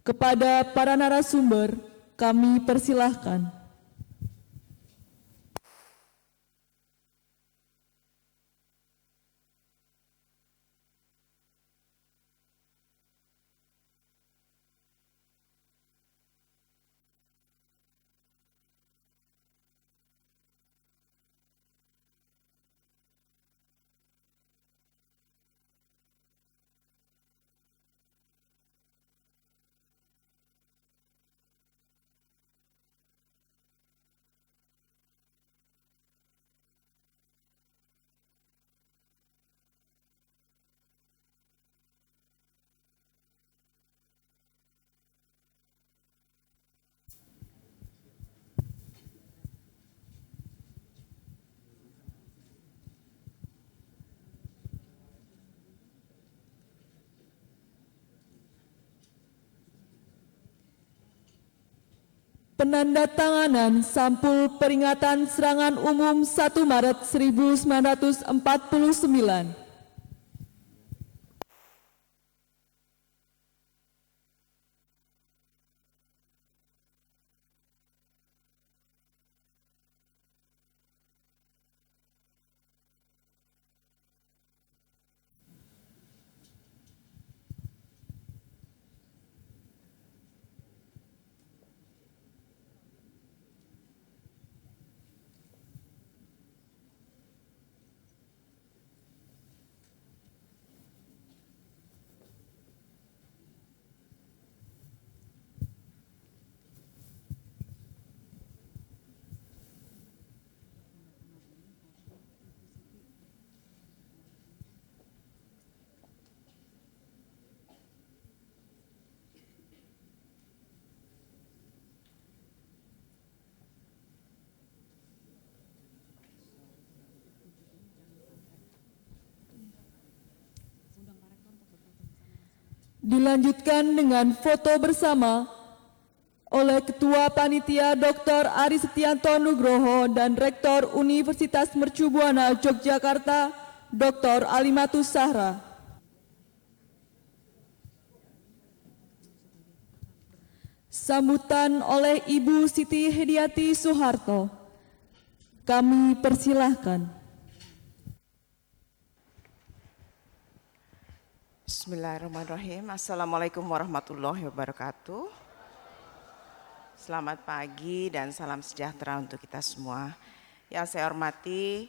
Kepada para narasumber, kami persilahkan. Penandatanganan sampul peringatan serangan umum 1 Maret 1949. Dilanjutkan dengan foto bersama oleh Ketua Panitia Dr. Ari Setianto Nugroho dan Rektor Universitas Mercu Buana Yogyakarta, Dr. Alimatus Sahra. Sambutan oleh Ibu Siti Hediati Soeharto. Kami persilahkan. Bismillahirrahmanirrahim. Assalamualaikum warahmatullahi wabarakatuh. Selamat pagi dan salam sejahtera untuk kita semua. Yang saya hormati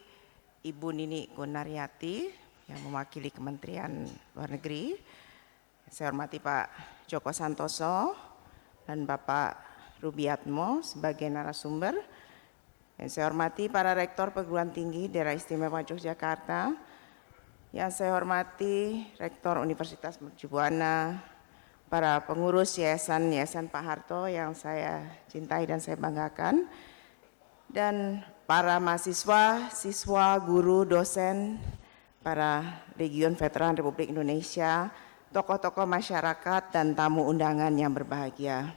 Ibu Nini Gunariyati yang mewakili Kementerian Luar Negeri. Saya hormati Pak Joko Santoso dan Bapak Rubiatmo sebagai narasumber. Dan saya hormati para rektor perguruan tinggi Daerah Istimewa Yogyakarta. Yang saya hormati Rektor Universitas Mercu Buana, para pengurus Yayasan Pak Harto yang saya cintai dan saya banggakan, dan para mahasiswa, siswa, guru, dosen, para Legiun Veteran Republik Indonesia, tokoh-tokoh masyarakat, dan tamu undangan yang berbahagia.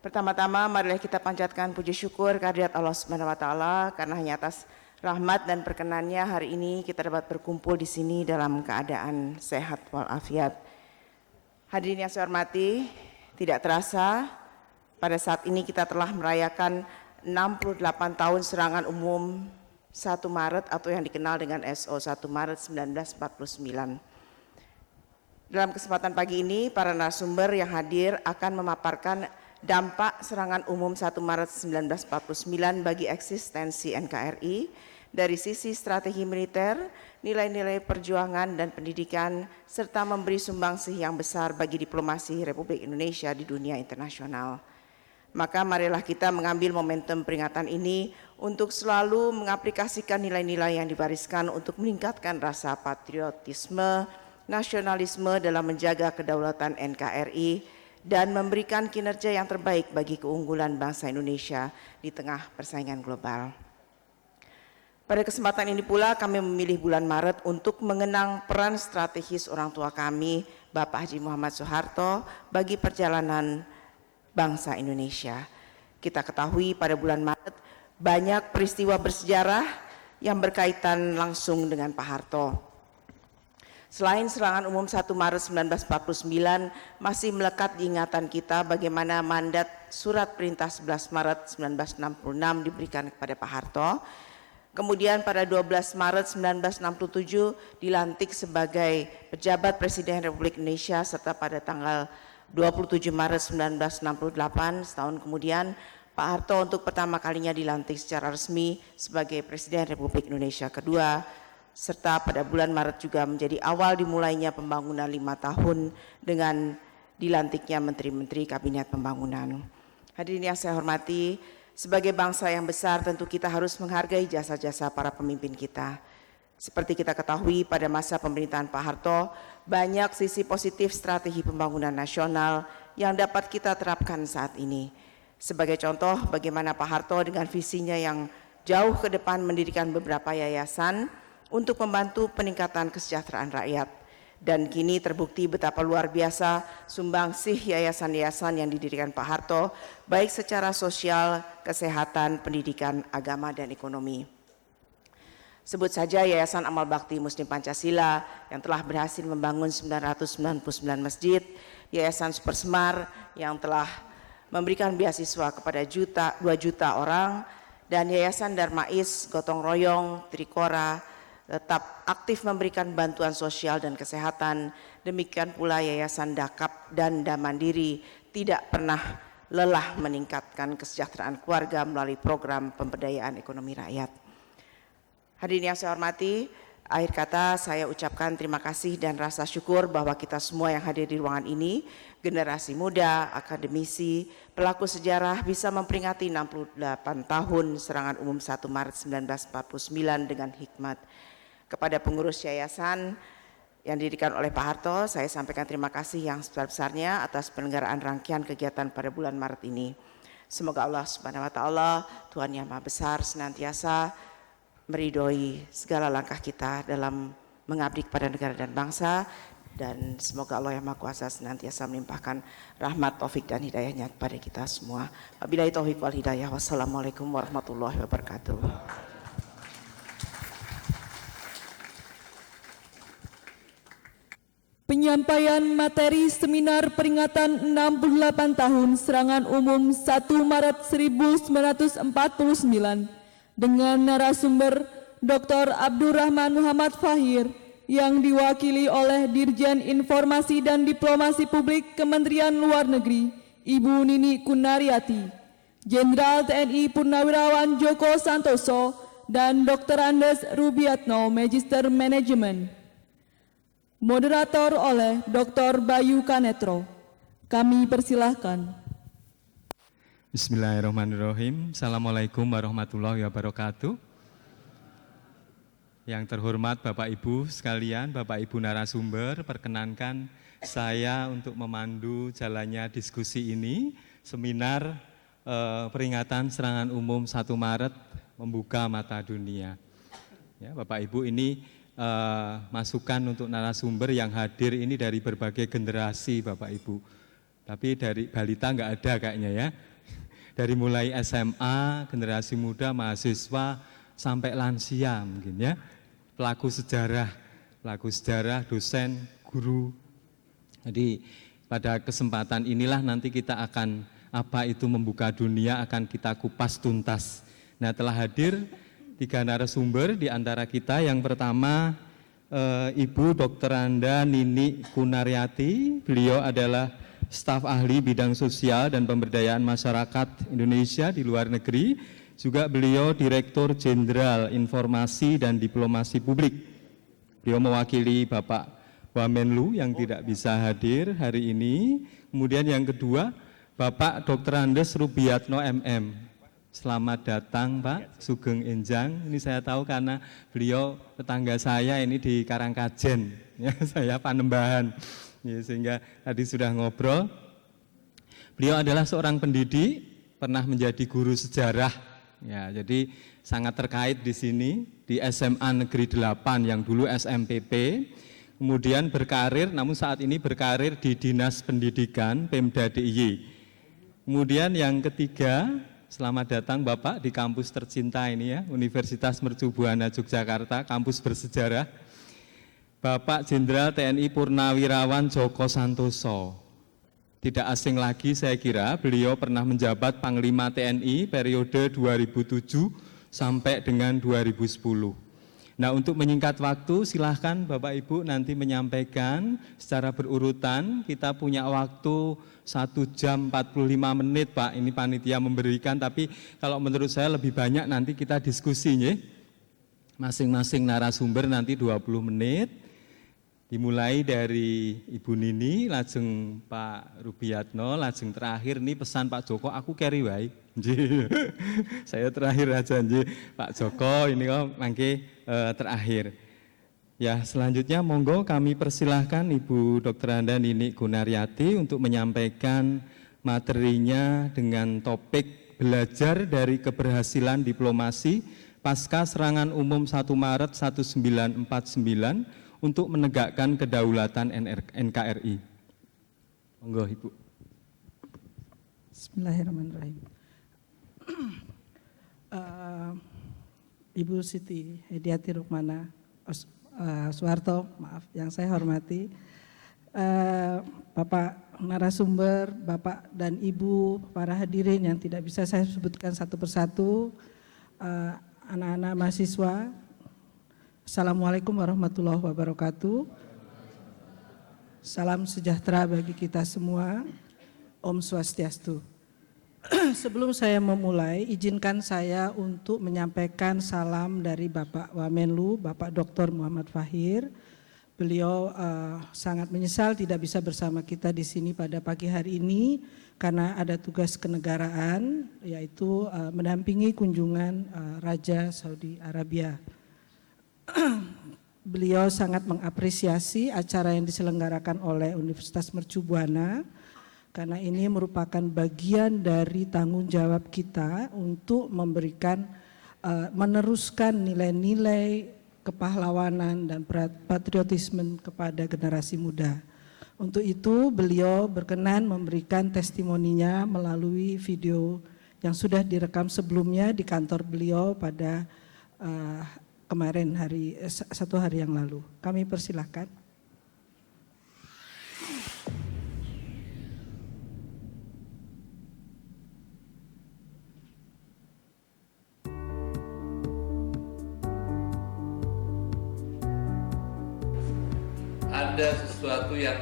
Pertama-tama marilah kita panjatkan puji syukur kehadirat Allah Subhanahu wa taala karena hanya atas rahmat dan perkenannya hari ini kita dapat berkumpul di sini dalam keadaan sehat walafiat. Hadirin yang saya hormati, tidak terasa pada saat ini kita telah merayakan 68 tahun serangan umum 1 Maret atau yang dikenal dengan SO 1 Maret 1949. Dalam kesempatan pagi ini, para narasumber yang hadir akan memaparkan dampak serangan umum 1 Maret 1949 bagi eksistensi NKRI dari sisi strategi militer, nilai-nilai perjuangan dan pendidikan, serta memberi sumbangsih yang besar bagi diplomasi Republik Indonesia di dunia internasional. Maka marilah kita mengambil momentum peringatan ini untuk selalu mengaplikasikan nilai-nilai yang dibariskan untuk meningkatkan rasa patriotisme, nasionalisme dalam menjaga kedaulatan NKRI dan memberikan kinerja yang terbaik bagi keunggulan bangsa Indonesia di tengah persaingan global. Pada kesempatan ini pula kami memilih bulan Maret untuk mengenang peran strategis orang tua kami, Bapak Haji Muhammad Soeharto, bagi perjalanan bangsa Indonesia. Kita ketahui pada bulan Maret banyak peristiwa bersejarah yang berkaitan langsung dengan Pak Harto. Selain serangan umum 1 Maret 1949, masih melekat di ingatan kita bagaimana mandat surat perintah 11 Maret 1966 diberikan kepada Pak Harto. Kemudian pada 12 Maret 1967 dilantik sebagai pejabat Presiden Republik Indonesia, serta pada tanggal 27 Maret 1968, setahun kemudian, Pak Harto untuk pertama kalinya dilantik secara resmi sebagai Presiden Republik Indonesia kedua, serta pada bulan Maret juga menjadi awal dimulainya pembangunan 5 tahun dengan dilantiknya Menteri-Menteri Kabinet Pembangunan. Hadirin yang saya hormati, sebagai bangsa yang besar tentu kita harus menghargai jasa-jasa para pemimpin kita. Seperti kita ketahui pada masa pemerintahan Pak Harto, banyak sisi positif strategi pembangunan nasional yang dapat kita terapkan saat ini. Sebagai contoh bagaimana Pak Harto dengan visinya yang jauh ke depan mendirikan beberapa yayasan untuk membantu peningkatan kesejahteraan rakyat. Dan kini terbukti betapa luar biasa sumbangsih yayasan-yayasan yang didirikan Pak Harto, baik secara sosial, kesehatan, pendidikan, agama, dan ekonomi. Sebut saja Yayasan Amal Bakti Muslim Pancasila yang telah berhasil membangun 999 masjid, Yayasan Super Semar yang telah memberikan beasiswa kepada 2 juta orang, dan Yayasan Darmais, Gotong Royong, Trikora, tetap aktif memberikan bantuan sosial dan kesehatan. Demikian pula Yayasan Dakap dan Damandiri tidak pernah lelah meningkatkan kesejahteraan keluarga melalui program pemberdayaan ekonomi rakyat. Hadirin yang saya hormati, akhir kata saya ucapkan terima kasih dan rasa syukur bahwa kita semua yang hadir di ruangan ini, generasi muda, akademisi, pelaku sejarah bisa memperingati 68 tahun serangan umum 1 Maret 1949 dengan hikmat. Kepada pengurus yayasan yang didirikan oleh Pak Harto, saya sampaikan terima kasih yang sebesar-besarnya atas penyelenggaraan rangkaian kegiatan pada bulan Maret ini. Semoga Allah Subhanahu wa taala, Tuhan yang Maha Besar, senantiasa meridhoi segala langkah kita dalam mengabdi kepada negara dan bangsa, dan semoga Allah yang Maha Kuasa senantiasa melimpahkan rahmat, taufik dan hidayahnya kepada kita semua. Wabillahi taufiq wal hidayah. Wassalamualaikum warahmatullahi wabarakatuh. Penyampaian materi seminar peringatan 68 tahun serangan umum 1 Maret 1949 dengan narasumber Dr. Abdurrahman Muhammad Fahir yang diwakili oleh Dirjen Informasi dan Diplomasi Publik Kementerian Luar Negeri, Ibu Nini Kunariati, Jenderal TNI Purnawirawan Joko Santoso, dan Dr. Andes Rubiatno, Magister Manajemen. Moderator oleh Dr. Bayu Kanetro. Kami persilahkan. Bismillahirrahmanirrahim. Assalamualaikum warahmatullahi wabarakatuh. Yang terhormat Bapak Ibu sekalian, Bapak Ibu narasumber, perkenankan saya untuk memandu jalannya diskusi ini, seminar peringatan serangan umum 1 Maret membuka mata dunia. Ya, Bapak Ibu, ini masukan untuk narasumber yang hadir ini dari berbagai generasi Bapak Ibu. Tapi dari balita enggak ada kayaknya ya. Dari mulai SMA, generasi muda, mahasiswa, sampai lansia mungkin ya. Pelaku sejarah, dosen, guru. Jadi pada kesempatan inilah nanti kita akan apa itu membuka dunia akan kita kupas tuntas. Nah, telah hadir 3 narasumber di antara kita. Yang pertama Ibu Dr. Anda Nini Kunariati. Beliau adalah staf ahli bidang sosial dan pemberdayaan masyarakat Indonesia di luar negeri. Juga beliau Direktur Jenderal Informasi dan Diplomasi Publik. Beliau mewakili Bapak Wamenlu yang tidak bisa hadir hari ini. Kemudian yang kedua Bapak Dr. Andes Rubiatno MM. Selamat datang Pak Sugeng Enjang. Ini saya tahu karena beliau tetangga saya ini di Karangkajen, ya, saya Panembahan, ya, sehingga tadi sudah ngobrol. Beliau adalah seorang pendidik, pernah menjadi guru sejarah, ya, jadi sangat terkait di sini di SMA Negeri 8 yang dulu SMPP. Kemudian berkarir, namun saat ini berkarir di Dinas Pendidikan Pemda DIY. Kemudian yang ketiga Selamat datang Bapak di kampus tercinta ini ya, Universitas Mercu Buana Yogyakarta, kampus bersejarah. Bapak Jenderal TNI Purnawirawan Joko Santoso. Tidak asing lagi saya kira, beliau pernah menjabat Panglima TNI periode 2007 sampai dengan 2010. Nah, untuk menyingkat waktu, silahkan Bapak Ibu nanti menyampaikan secara berurutan. Kita punya waktu 1 jam 45 menit Pak, ini panitia memberikan, tapi kalau menurut saya lebih banyak nanti kita diskusinya. Masing-masing narasumber nanti 20 menit. Dimulai dari Ibu Nini, lajeng Pak Rubiatno, lajeng terakhir nih pesan Pak Joko, aku carry wae. Saya terakhir aja Pak Joko, ini kok mangke terakhir. Ya, selanjutnya monggo kami persilahkan Ibu Dr. Anda Nini Gunaryati untuk menyampaikan materinya dengan topik belajar dari keberhasilan diplomasi pasca serangan umum 1 Maret 1949 untuk menegakkan kedaulatan NKRI. Monggo Ibu. Bismillahirrahmanirrahim. Ibu Siti Hediati Rukmana Soeharto, maaf, yang saya hormati, Bapak narasumber, Bapak dan Ibu, para hadirin yang tidak bisa saya sebutkan satu persatu, anak-anak mahasiswa, Assalamualaikum warahmatullahi wabarakatuh. Salam sejahtera bagi kita semua. Om Swastiastu. Sebelum saya memulai, izinkan saya untuk menyampaikan salam dari Bapak Wamenlu, Bapak Dr. Muhammad Fahir. Beliau sangat menyesal tidak bisa bersama kita di sini pada pagi hari ini karena ada tugas kenegaraan, yaitu mendampingi kunjungan Raja Saudi Arabia. Beliau sangat mengapresiasi acara yang diselenggarakan oleh Universitas Mercu Buana karena ini merupakan bagian dari tanggung jawab kita untuk memberikan, meneruskan nilai-nilai kepahlawanan dan patriotisme kepada generasi muda. Untuk itu beliau berkenan memberikan testimoninya melalui video yang sudah direkam sebelumnya di kantor beliau pada kemarin satu hari yang lalu. Kami persilahkan. Ada sesuatu yang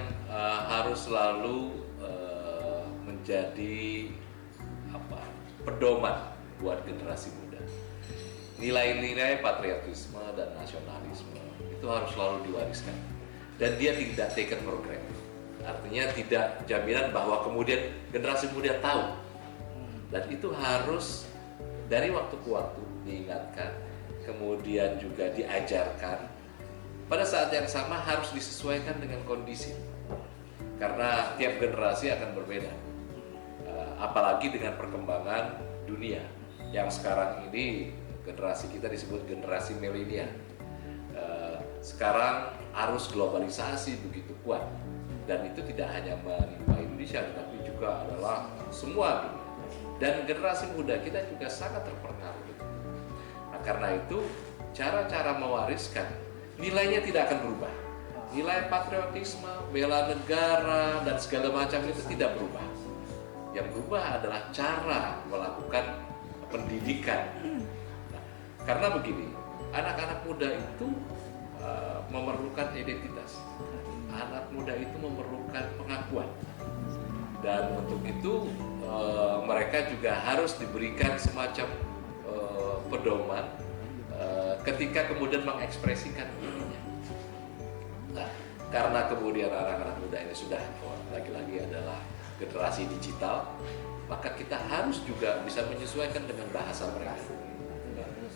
harus selalu menjadi pedoman buat generasi muda. Nilai-nilai patriotisme dan nasionalisme itu harus selalu diwariskan, dan dia tidak taken for granted. Artinya tidak jaminan bahwa kemudian generasi muda tahu, dan itu harus dari waktu ke waktu diingatkan, kemudian juga diajarkan. Pada saat yang sama harus disesuaikan dengan kondisi, karena tiap generasi akan berbeda, apalagi dengan perkembangan dunia yang sekarang ini. Generasi kita disebut generasi milenial. Sekarang arus globalisasi begitu kuat, dan itu tidak hanya menimpa Indonesia, tetapi juga adalah semua dunia. Dan generasi muda kita juga sangat terpengaruh. Nah, karena itu cara-cara mewariskan nilainya tidak akan berubah. Nilai patriotisme, bela negara, dan segala macam itu tidak berubah. Yang berubah adalah cara melakukan pendidikan. Karena begini, anak-anak muda itu memerlukan identitas, anak muda itu memerlukan pengakuan, dan untuk itu mereka juga harus diberikan semacam pedoman ketika kemudian mengekspresikan dirinya. Nah, karena kemudian anak-anak muda ini sudah lagi-lagi adalah generasi digital, maka kita harus juga bisa menyesuaikan dengan bahasa mereka.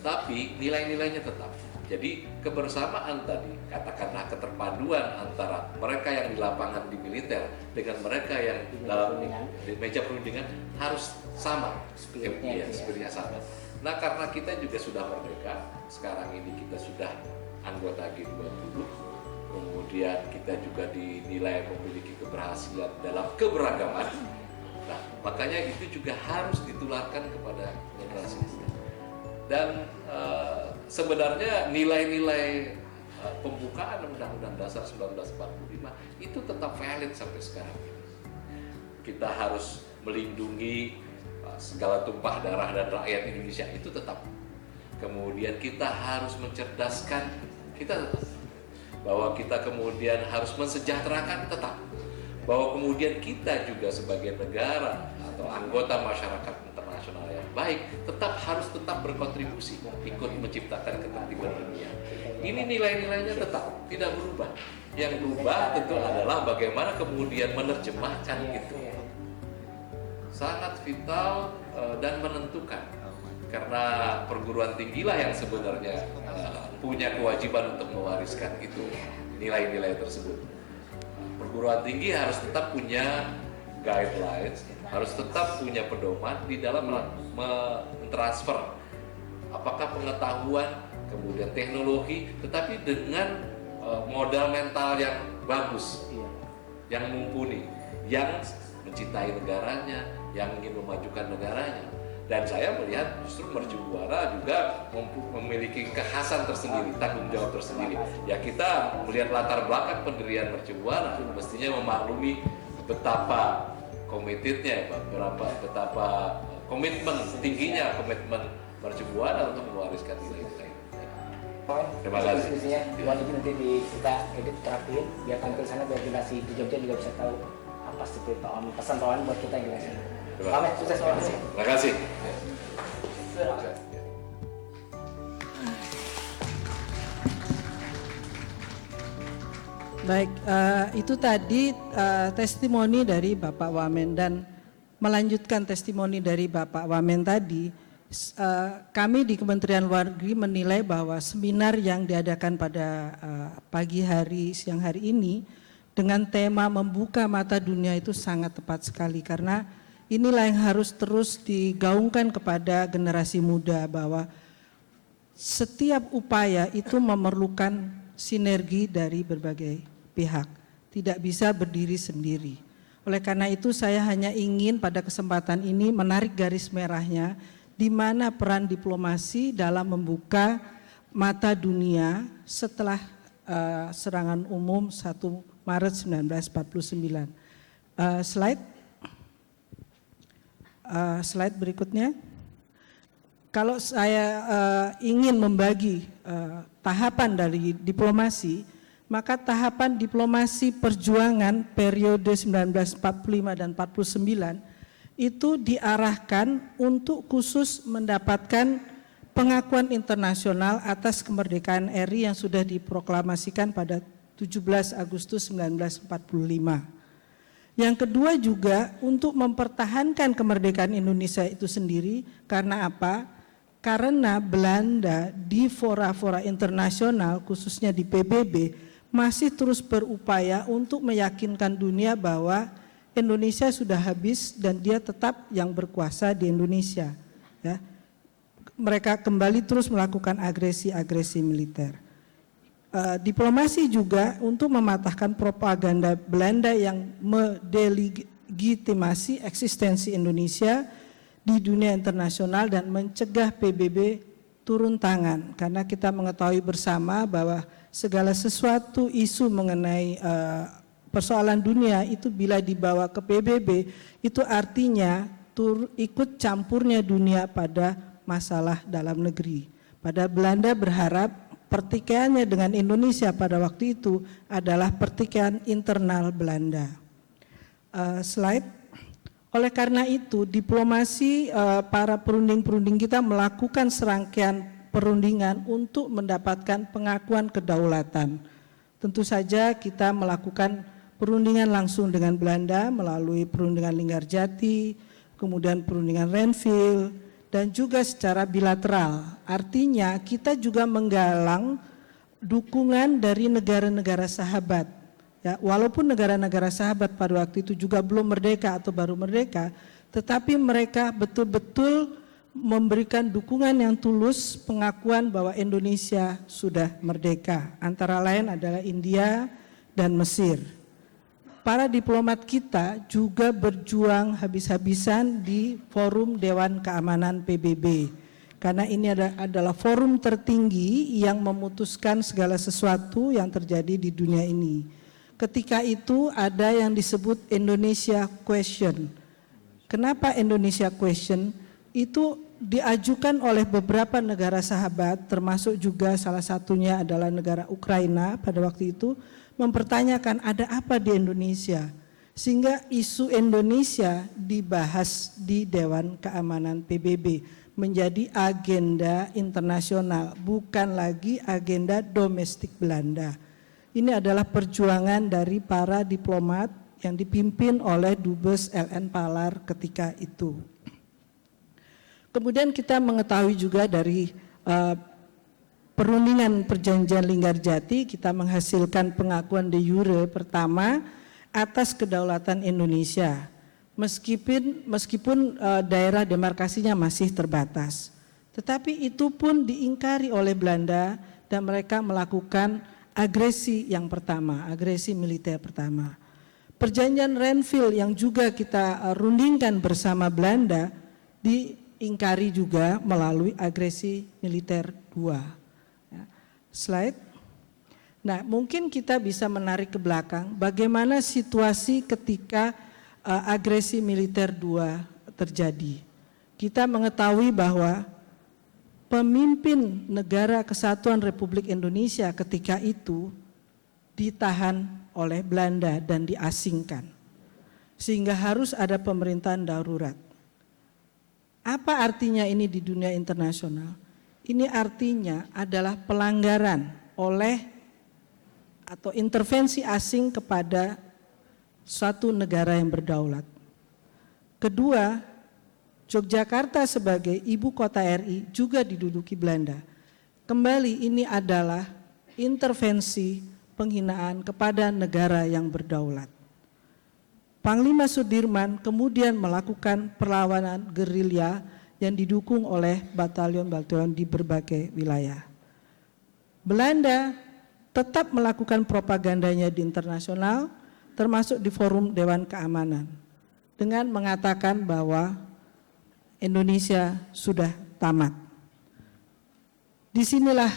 Tapi nilai-nilainya tetap. Jadi kebersamaan tadi, katakanlah keterpaduan antara mereka yang di lapangan di militer dengan mereka yang dalam di meja perundingan harus sama, spiritnya sama. Nah, karena kita juga sudah merdeka, sekarang ini kita sudah anggota G20, kemudian kita juga dinilai memiliki keberhasilan dalam keberagaman. Nah, Makanya itu juga harus ditularkan kepada generasi muda. Dan sebenarnya nilai-nilai pembukaan Undang-Undang Dasar 1945 itu tetap valid sampai sekarang. Kita harus melindungi segala tumpah darah dan rakyat Indonesia, itu tetap. Kemudian kita harus mencerdaskan, kita tetap. Bahwa kita kemudian harus mensejahterakan, tetap. Bahwa kemudian kita juga sebagai negara atau anggota masyarakat internasional yang baik harus tetap berkontribusi ikut menciptakan ketertiban dunia. Ini nilai-nilainya tetap tidak berubah. Yang berubah tentu adalah bagaimana kemudian menerjemahkan itu. Sangat vital dan menentukan, karena perguruan tinggilah yang sebenarnya punya kewajiban untuk mewariskan itu, nilai-nilai tersebut. Perguruan tinggi harus tetap punya guidelines, harus tetap punya pedoman di dalam mentransfer apakah pengetahuan, kemudian teknologi, tetapi dengan modal mental yang bagus, yang mumpuni, yang mencintai negaranya, yang ingin memajukan negaranya. Dan saya melihat justru Mercu Buana juga memiliki kekhasan tersendiri, tanggung jawab tersendiri. Ya, kita melihat latar belakang pendirian Mercu Buana, mestinya memaklumi betapa komitmennya, betapa komitmen tingginya komitmen Mercu Buana untuk mewariskan nilai-nilai. Terima kasih. Diskusinya nanti kita edit terapiin biar tampil sana, biar generasi di Jogja juga bisa tahu apa sih pesan Pawan buat kita yang di sana. Selamat, sukses. Terima kasih. Baik, itu tadi testimoni dari Bapak Wamen, dan melanjutkan testimoni dari Bapak Wamen tadi, kami di Kementerian Luar Negeri menilai bahwa seminar yang diadakan pada pagi hari, siang hari ini dengan tema membuka mata dunia itu sangat tepat sekali, karena inilah yang harus terus digaungkan kepada generasi muda, bahwa setiap upaya itu memerlukan sinergi dari berbagai pihak, tidak bisa berdiri sendiri. Oleh karena itu saya hanya ingin pada kesempatan ini menarik garis merahnya di mana peran diplomasi dalam membuka mata dunia setelah serangan umum 1 Maret 1949. Slide berikutnya. Kalau saya ingin membagi tahapan dari diplomasi, maka tahapan diplomasi perjuangan periode 1945 dan 49 itu diarahkan untuk khusus mendapatkan pengakuan internasional atas kemerdekaan RI yang sudah diproklamasikan pada 17 Agustus 1945. Yang kedua juga untuk mempertahankan kemerdekaan Indonesia itu sendiri. Karena apa? Karena Belanda di fora-fora internasional, khususnya di PBB, masih terus berupaya untuk meyakinkan dunia bahwa Indonesia sudah habis dan dia tetap yang berkuasa di Indonesia. Ya. Mereka kembali terus melakukan agresi-agresi militer. Diplomasi juga untuk mematahkan propaganda Belanda yang mendelegitimasi eksistensi Indonesia di dunia internasional dan mencegah PBB turun tangan, karena kita mengetahui bersama bahwa segala sesuatu isu mengenai persoalan dunia itu bila dibawa ke PBB itu artinya ikut campurnya dunia pada masalah dalam negeri. Pada Belanda berharap pertikaiannya dengan Indonesia pada waktu itu adalah pertikaian internal Belanda. Slide. Oleh karena itu diplomasi para perunding-perunding kita melakukan serangkaian perundingan untuk mendapatkan pengakuan kedaulatan. Tentu saja kita melakukan perundingan langsung dengan Belanda melalui perundingan Linggarjati, kemudian perundingan Renville, dan juga secara bilateral. Artinya kita juga menggalang dukungan dari negara-negara sahabat. Ya, walaupun negara-negara sahabat pada waktu itu juga belum merdeka atau baru merdeka, tetapi mereka betul-betul memberikan dukungan yang tulus pengakuan bahwa Indonesia sudah merdeka. Antara lain adalah India dan Mesir. para diplomat kita juga berjuang habis-habisan di forum Dewan Keamanan PBB. Karena ini adalah forum tertinggi yang memutuskan segala sesuatu yang terjadi di dunia ini. Ketika itu ada yang disebut Indonesia Question. Kenapa Indonesia Question? Itu diajukan oleh beberapa negara sahabat, termasuk juga salah satunya adalah negara Ukraina pada waktu itu, mempertanyakan ada apa di Indonesia. Sehingga isu Indonesia dibahas di Dewan Keamanan PBB, menjadi agenda internasional, bukan lagi agenda domestik Belanda. Ini adalah perjuangan dari para diplomat yang dipimpin oleh Dubes LN Palar ketika itu. Kemudian kita mengetahui juga dari perundingan perjanjian Linggarjati, kita menghasilkan pengakuan de jure pertama atas kedaulatan Indonesia, meskipun daerah demarkasinya masih terbatas. Tetapi itu pun diingkari oleh Belanda dan mereka melakukan agresi yang pertama, agresi militer pertama. Perjanjian Renville yang juga kita rundingkan bersama Belanda diingkari juga melalui agresi militer 2. Slide. Nah, mungkin kita bisa menarik ke belakang bagaimana situasi ketika agresi militer 2 terjadi. Kita mengetahui bahwa pemimpin Negara Kesatuan Republik Indonesia ketika itu ditahan oleh Belanda dan diasingkan. Sehingga harus ada pemerintahan darurat. Apa artinya ini di dunia internasional? Ini artinya adalah pelanggaran oleh atau intervensi asing kepada suatu negara yang berdaulat. Kedua, Yogyakarta sebagai ibu kota RI juga diduduki Belanda. Kembali ini adalah intervensi penghinaan kepada negara yang berdaulat. Panglima Sudirman kemudian melakukan perlawanan gerilya yang didukung oleh batalion-batalion di berbagai wilayah. Belanda tetap melakukan propagandanya di internasional, termasuk di forum Dewan Keamanan, dengan mengatakan bahwa Indonesia sudah tamat. Disinilah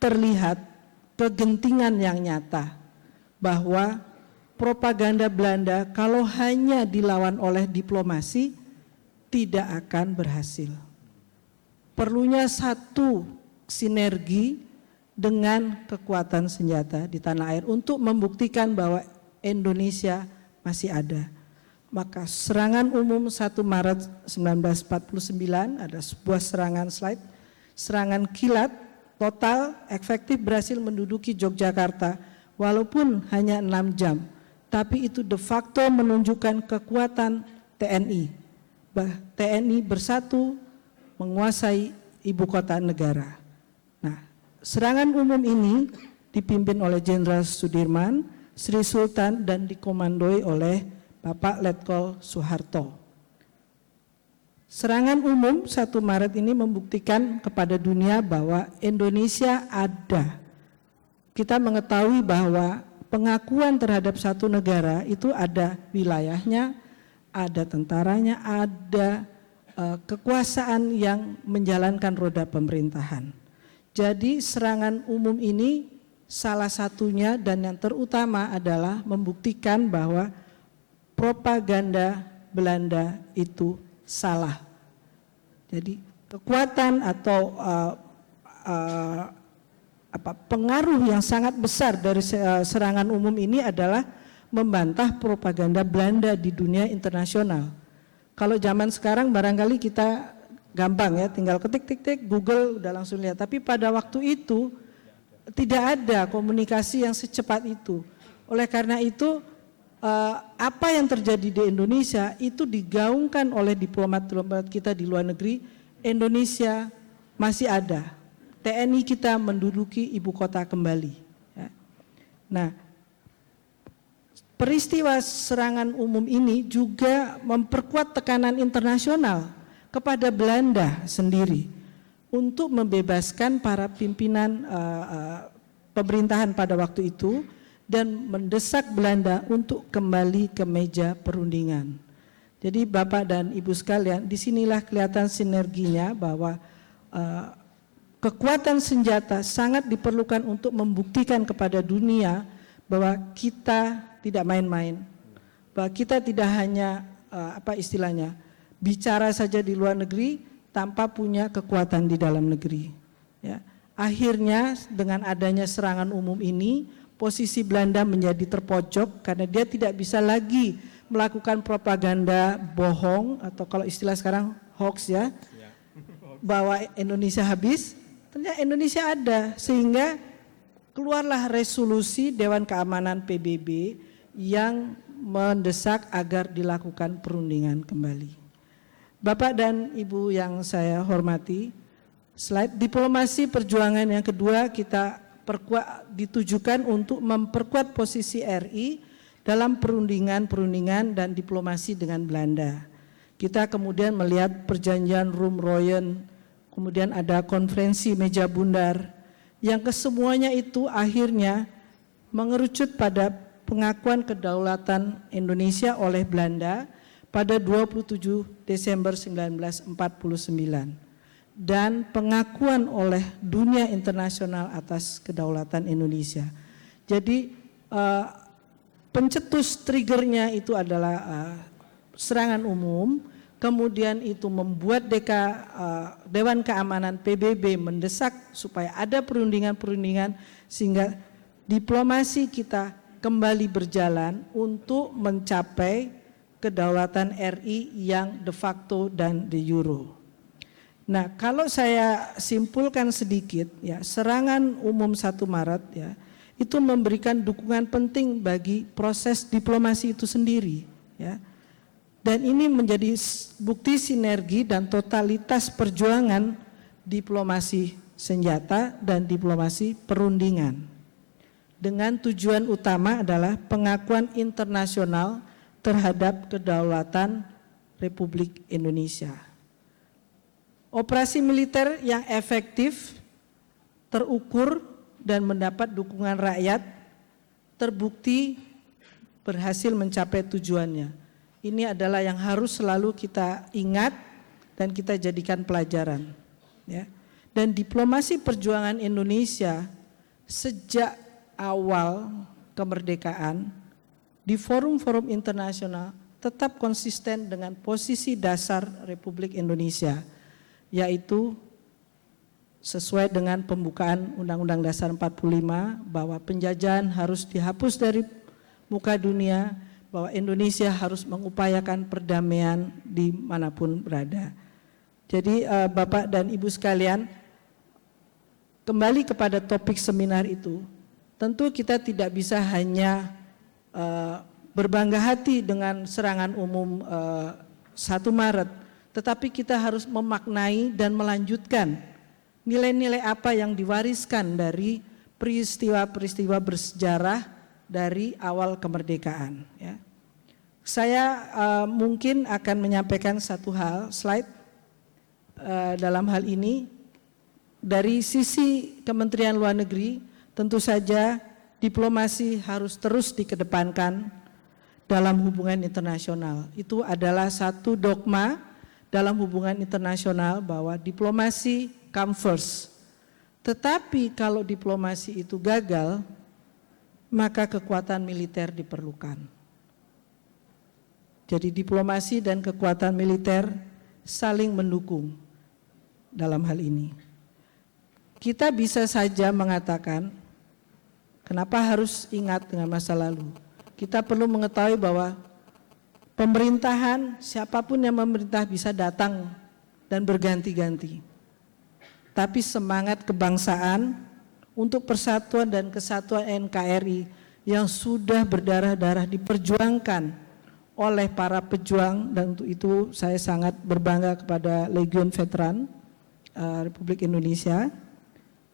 terlihat kegentingan yang nyata bahwa propaganda Belanda kalau hanya dilawan oleh diplomasi tidak akan berhasil. Perlunya satu sinergi dengan kekuatan senjata di tanah air untuk membuktikan bahwa Indonesia masih ada. Maka serangan umum 1 Maret 1949 ada sebuah serangan slide, serangan kilat total efektif berhasil menduduki Yogyakarta walaupun hanya 6 jam, tapi itu de facto menunjukkan kekuatan TNI. TNI bersatu menguasai ibu kota negara. Nah, serangan umum ini dipimpin oleh Jenderal Sudirman, Sri Sultan dan dikomandoi oleh Bapak Letkol Soeharto. Serangan umum 1 Maret ini membuktikan kepada dunia bahwa Indonesia ada. Kita mengetahui bahwa pengakuan terhadap satu negara itu ada wilayahnya, ada tentaranya, ada kekuasaan yang menjalankan roda pemerintahan. Jadi serangan umum ini salah satunya dan yang terutama adalah membuktikan bahwa propaganda Belanda itu salah. Jadi kekuatan atau pengaruh yang sangat besar dari serangan umum ini adalah membantah propaganda Belanda di dunia internasional. Kalau zaman sekarang barangkali kita gampang ya, tinggal ketik Google udah langsung lihat. Tapi pada waktu itu tidak ada komunikasi yang secepat itu. Oleh karena itu apa yang terjadi di Indonesia itu digaungkan oleh diplomat-diplomat kita di luar negeri. Indonesia masih ada. TNI kita menduduki ibu kota kembali. Nah, peristiwa serangan umum ini juga memperkuat tekanan internasional kepada Belanda sendiri untuk membebaskan para pimpinan pemerintahan pada waktu itu dan mendesak Belanda untuk kembali ke meja perundingan. Jadi Bapak dan Ibu sekalian, disinilah kelihatan sinerginya bahwa kekuatan senjata sangat diperlukan untuk membuktikan kepada dunia bahwa kita tidak main-main, bahwa kita tidak hanya bicara saja di luar negeri tanpa punya kekuatan di dalam negeri. Ya. Akhirnya dengan adanya serangan umum ini, posisi Belanda menjadi terpojok karena dia tidak bisa lagi melakukan propaganda bohong atau kalau istilah sekarang hoax ya, bahwa Indonesia habis, ternyata Indonesia ada, sehingga keluarlah resolusi Dewan Keamanan PBB yang mendesak agar dilakukan perundingan kembali. Bapak dan Ibu yang saya hormati, slide diplomasi perjuangan yang kedua kita ditujukan untuk memperkuat posisi RI dalam perundingan dan diplomasi dengan Belanda. Kita kemudian melihat perjanjian Roem-Royen, kemudian ada konferensi meja bundar, yang kesemuanya itu akhirnya mengerucut pada pengakuan kedaulatan Indonesia oleh Belanda pada 27 Desember 1949 dan pengakuan oleh dunia internasional atas kedaulatan Indonesia. Jadi pencetus triggernya itu adalah serangan umum, kemudian itu membuat Dewan Keamanan PBB mendesak supaya ada perundingan sehingga diplomasi kita kembali berjalan untuk mencapai kedaulatan RI yang de facto dan de jure. Nah, kalau saya simpulkan sedikit ya, serangan umum 1 Maret ya, itu memberikan dukungan penting bagi proses diplomasi itu sendiri ya. Dan ini menjadi bukti sinergi dan totalitas perjuangan diplomasi senjata dan diplomasi perundingan. Dengan tujuan utama adalah pengakuan internasional terhadap kedaulatan Republik Indonesia. Operasi militer yang efektif, terukur dan mendapat dukungan rakyat terbukti berhasil mencapai tujuannya. Ini adalah yang harus selalu kita ingat dan kita jadikan pelajaran. Ya. Dan diplomasi perjuangan Indonesia sejak awal kemerdekaan di forum-forum internasional tetap konsisten dengan posisi dasar Republik Indonesia, yaitu sesuai dengan pembukaan Undang-Undang Dasar 45 bahwa penjajahan harus dihapus dari muka dunia, bahwa Indonesia harus mengupayakan perdamaian dimanapun berada. Jadi Bapak dan Ibu sekalian, kembali kepada topik seminar itu, tentu kita tidak bisa hanya berbangga hati dengan serangan umum 1 Maret, tetapi kita harus memaknai dan melanjutkan nilai-nilai apa yang diwariskan dari peristiwa-peristiwa bersejarah dari awal kemerdekaan. Ya. Saya mungkin akan menyampaikan satu hal, slide dalam hal ini. Dari sisi Kementerian Luar Negeri, tentu saja diplomasi harus terus dikedepankan dalam hubungan internasional. Itu adalah satu dogma dalam hubungan internasional bahwa diplomasi come first. Tetapi kalau diplomasi itu gagal, maka kekuatan militer diperlukan. Jadi diplomasi dan kekuatan militer saling mendukung dalam hal ini. Kita bisa saja mengatakan, kenapa harus ingat dengan masa lalu? Kita perlu mengetahui bahwa pemerintahan, siapapun yang memerintah bisa datang dan berganti-ganti. Tapi semangat kebangsaan untuk persatuan dan kesatuan NKRI yang sudah berdarah-darah diperjuangkan oleh para pejuang, dan untuk itu saya sangat berbangga kepada Legiun Veteran Republik Indonesia,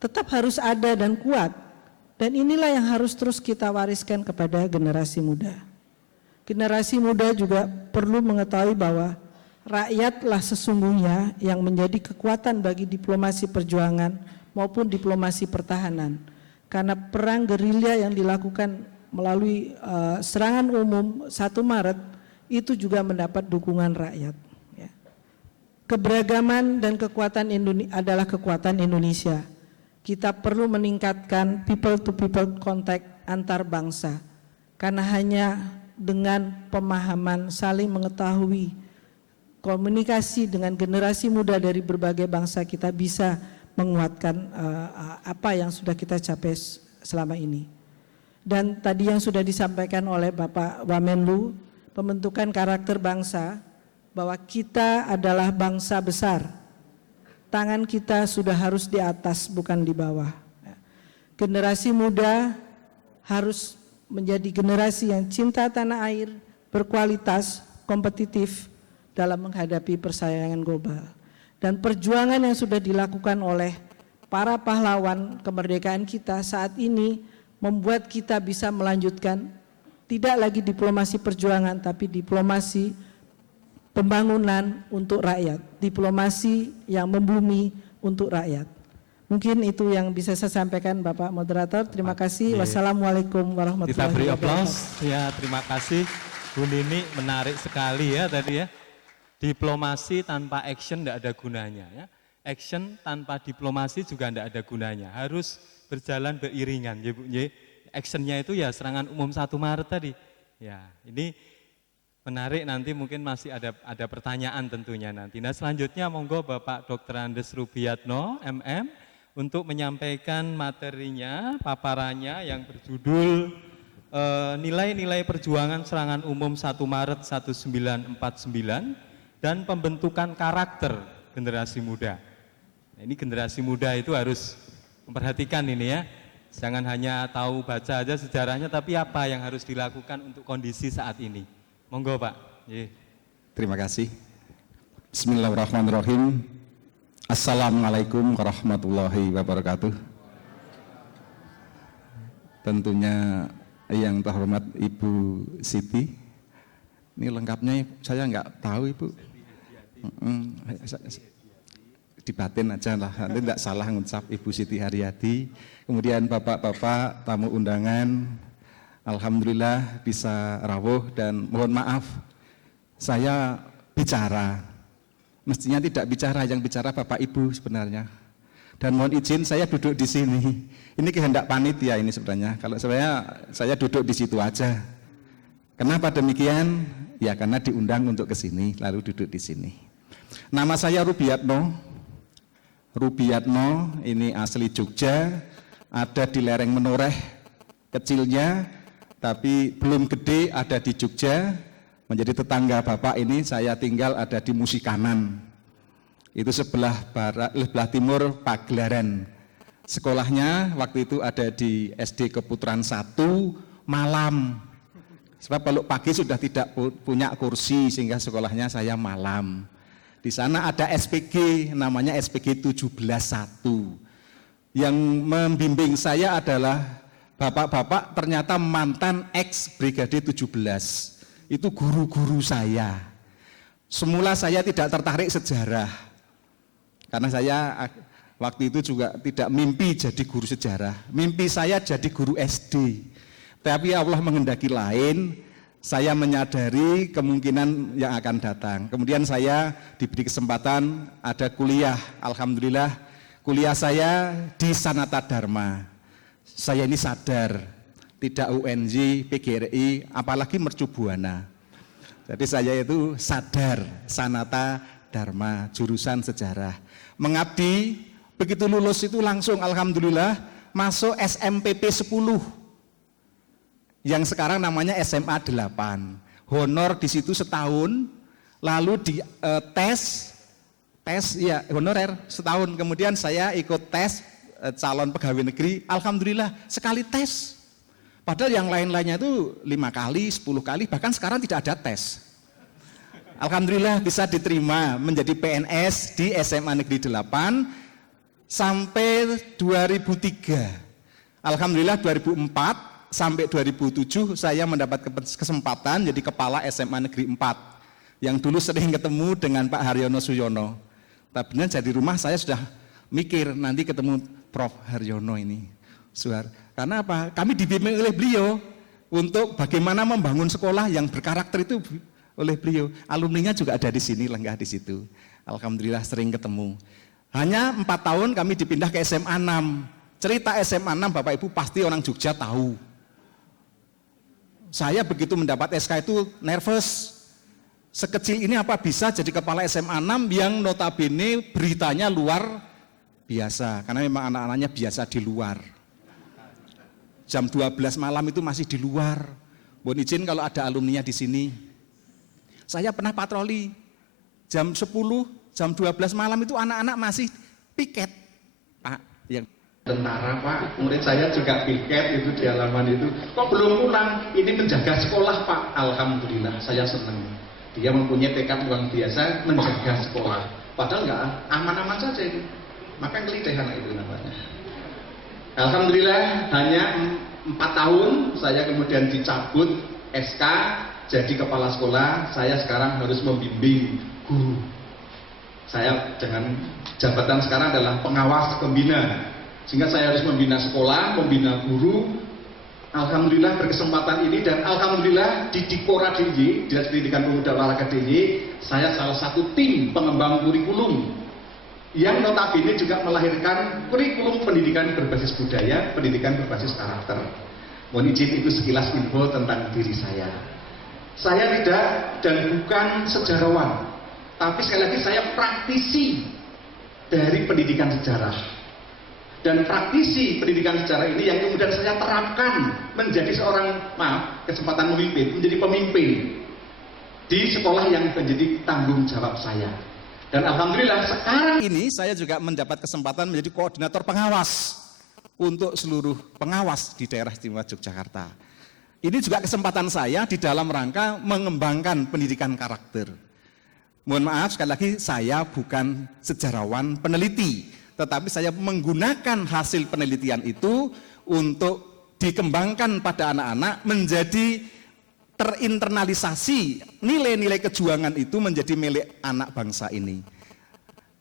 tetap harus ada dan kuat. Dan inilah yang harus terus kita wariskan kepada generasi muda. Generasi muda juga perlu mengetahui bahwa rakyatlah sesungguhnya yang menjadi kekuatan bagi diplomasi perjuangan maupun diplomasi pertahanan. Karena perang gerilya yang dilakukan melalui serangan umum 1 Maret itu juga mendapat dukungan rakyat. Ya. Keberagaman dan kekuatan adalah kekuatan Indonesia. Kita perlu meningkatkan people to people contact antar bangsa, karena hanya dengan pemahaman saling mengetahui, komunikasi dengan generasi muda dari berbagai bangsa, kita bisa menguatkan apa yang sudah kita capai selama ini. Dan tadi yang sudah disampaikan oleh Bapak Wamenlu, pembentukan karakter bangsa, bahwa kita adalah bangsa besar. Tangan kita sudah harus di atas, bukan di bawah. Generasi muda harus menjadi generasi yang cinta tanah air, berkualitas, kompetitif dalam menghadapi persaingan global. Dan perjuangan yang sudah dilakukan oleh para pahlawan kemerdekaan kita saat ini membuat kita bisa melanjutkan tidak lagi diplomasi perjuangan, tapi diplomasi pembangunan untuk rakyat, diplomasi yang membumi untuk rakyat. Mungkin itu yang bisa saya sampaikan, Bapak Moderator. Terima kasih. Wassalamualaikum warahmatullahi wabarakatuh. Kita beri aplaus. Ya, terima kasih Bu Nini, menarik sekali ya tadi ya. Diplomasi tanpa action tidak ada gunanya ya. Action tanpa diplomasi juga tidak ada gunanya. Harus berjalan beriringan ya Bu. Actionnya itu ya serangan umum 1 Maret tadi. Ya, ini menarik, nanti mungkin masih ada pertanyaan tentunya nanti. Nah, selanjutnya monggo Bapak Dr. Andes Rubiatno MM untuk menyampaikan materinya, paparannya yang berjudul nilai-nilai perjuangan serangan umum 1 Maret 1949 dan pembentukan karakter generasi muda. Nah, ini generasi muda itu harus memperhatikan ini ya. Jangan hanya tahu baca aja sejarahnya, tapi apa yang harus dilakukan untuk kondisi saat ini. Monggo Pak. Terima kasih. Bismillahirrahmanirrahim. Assalamualaikum warahmatullahi wabarakatuh. Tentunya yang terhormat Ibu Siti. Ini lengkapnya saya nggak tahu Ibu. Dibatin aja lah, nanti tidak salah ngucap Ibu Siti Haryadi. Kemudian bapak-bapak tamu undangan, alhamdulillah bisa rawuh, dan mohon maaf saya bicara, mestinya tidak bicara, yang bicara Bapak Ibu sebenarnya. Dan mohon izin saya duduk di sini. Ini kehendak panitia ini sebenarnya. Kalau saya duduk di situ aja. Kenapa demikian? Ya karena diundang untuk ke sini, lalu duduk di sini. Nama saya Rubiatno. Rubiatno ini asli Jogja, ada di lereng Menoreh kecilnya, tapi belum gede, ada di Jogja. Menjadi tetangga Bapak ini, saya tinggal ada di Musikanan. Itu sebelah timur Pagelaran. Sekolahnya waktu itu ada di SD Keputaran 1 malam. Sebab kalau pagi sudah tidak punya kursi, sehingga sekolahnya saya malam. Di sana ada SPG, namanya SPG 17.1. Yang membimbing saya adalah bapak-bapak ternyata mantan ex Brigade 17. Itu guru-guru saya. Semula saya tidak tertarik sejarah. Karena saya waktu itu juga tidak mimpi jadi guru sejarah. Mimpi saya jadi guru SD. Tapi Allah menghendaki lain. Saya menyadari kemungkinan yang akan datang. Kemudian saya diberi kesempatan ada kuliah. Alhamdulillah kuliah saya di Sanata Dharma. Saya ini sadar, tidak UNJ, PGRI, apalagi Mercu Buana. Jadi saya itu sadar Sanata Dharma, jurusan sejarah. Mengabdi, begitu lulus itu langsung alhamdulillah masuk SMPP 10. Yang sekarang namanya SMA 8. Honor di situ setahun, lalu di tes ya honorer setahun. Kemudian saya ikut tes calon pegawai negeri, alhamdulillah sekali tes. Padahal yang lain-lainnya itu 5 kali, 10 kali, bahkan sekarang tidak ada tes. Alhamdulillah bisa diterima menjadi PNS di SMA Negeri 8 sampai 2003. Alhamdulillah 2004 sampai 2007 saya mendapat kesempatan jadi kepala SMA Negeri 4 yang dulu sering ketemu dengan Pak Haryono Suyono. Tapi jadi rumah saya sudah mikir nanti ketemu Prof Haryono ini. Karena apa? Kami dibimbing oleh beliau. untuk bagaimana membangun sekolah yang berkarakter itu oleh beliau. Alumninya juga ada di sini, lenggah di situ. Alhamdulillah sering ketemu. Hanya 4 tahun kami dipindah ke SMA 6. Cerita SMA 6 Bapak Ibu pasti orang Jogja tahu. Saya begitu mendapat SK itu nervous. Sekecil ini apa bisa jadi kepala SMA 6 yang notabene beritanya luar biasa. Karena memang anak-anaknya biasa di luar. Jam 12 malam itu masih di luar. Mohon izin kalau ada alumninya di sini. Saya pernah patroli. Jam 10, jam 12 malam itu anak-anak masih piket. Pak, yang tentara Pak, murid saya juga piket itu di halaman itu. Kok belum pulang? Ini menjaga sekolah Pak. Alhamdulillah, saya senang. Dia mempunyai tekad luar biasa menjaga sekolah. Padahal nggak aman-aman saja ini. Maka ngelidehan itu namanya. Alhamdulillah hanya 4 tahun saya kemudian dicabut SK jadi kepala sekolah. Saya sekarang harus membimbing guru. Saya dengan jabatan sekarang adalah pengawas pembina. Sehingga saya harus membina sekolah, membina guru. Alhamdulillah berkesempatan ini dan alhamdulillah di Dikora DIY, Dinas Pendidikan Pemuda Olahraga DIY, saya salah satu tim pengembang kurikulum yang notabene juga melahirkan kurikulum pendidikan berbasis budaya, pendidikan berbasis karakter. Mohon izin itu sekilas info tentang diri saya. Saya tidak dan bukan sejarawan, tapi sekali lagi saya praktisi dari pendidikan sejarah. Dan praktisi pendidikan sejarah ini yang kemudian saya terapkan menjadi seorang, kesempatan memimpin, menjadi pemimpin di sekolah yang menjadi tanggung jawab saya. Dan alhamdulillah sekarang ini saya juga mendapat kesempatan menjadi koordinator pengawas untuk seluruh pengawas di daerah istimewa Yogyakarta. Ini juga kesempatan saya di dalam rangka mengembangkan pendidikan karakter. Mohon maaf sekali lagi saya bukan sejarawan peneliti. Tetapi saya menggunakan hasil penelitian itu untuk dikembangkan pada anak-anak menjadi terinternalisasi nilai-nilai kejuangan itu menjadi milik anak bangsa ini.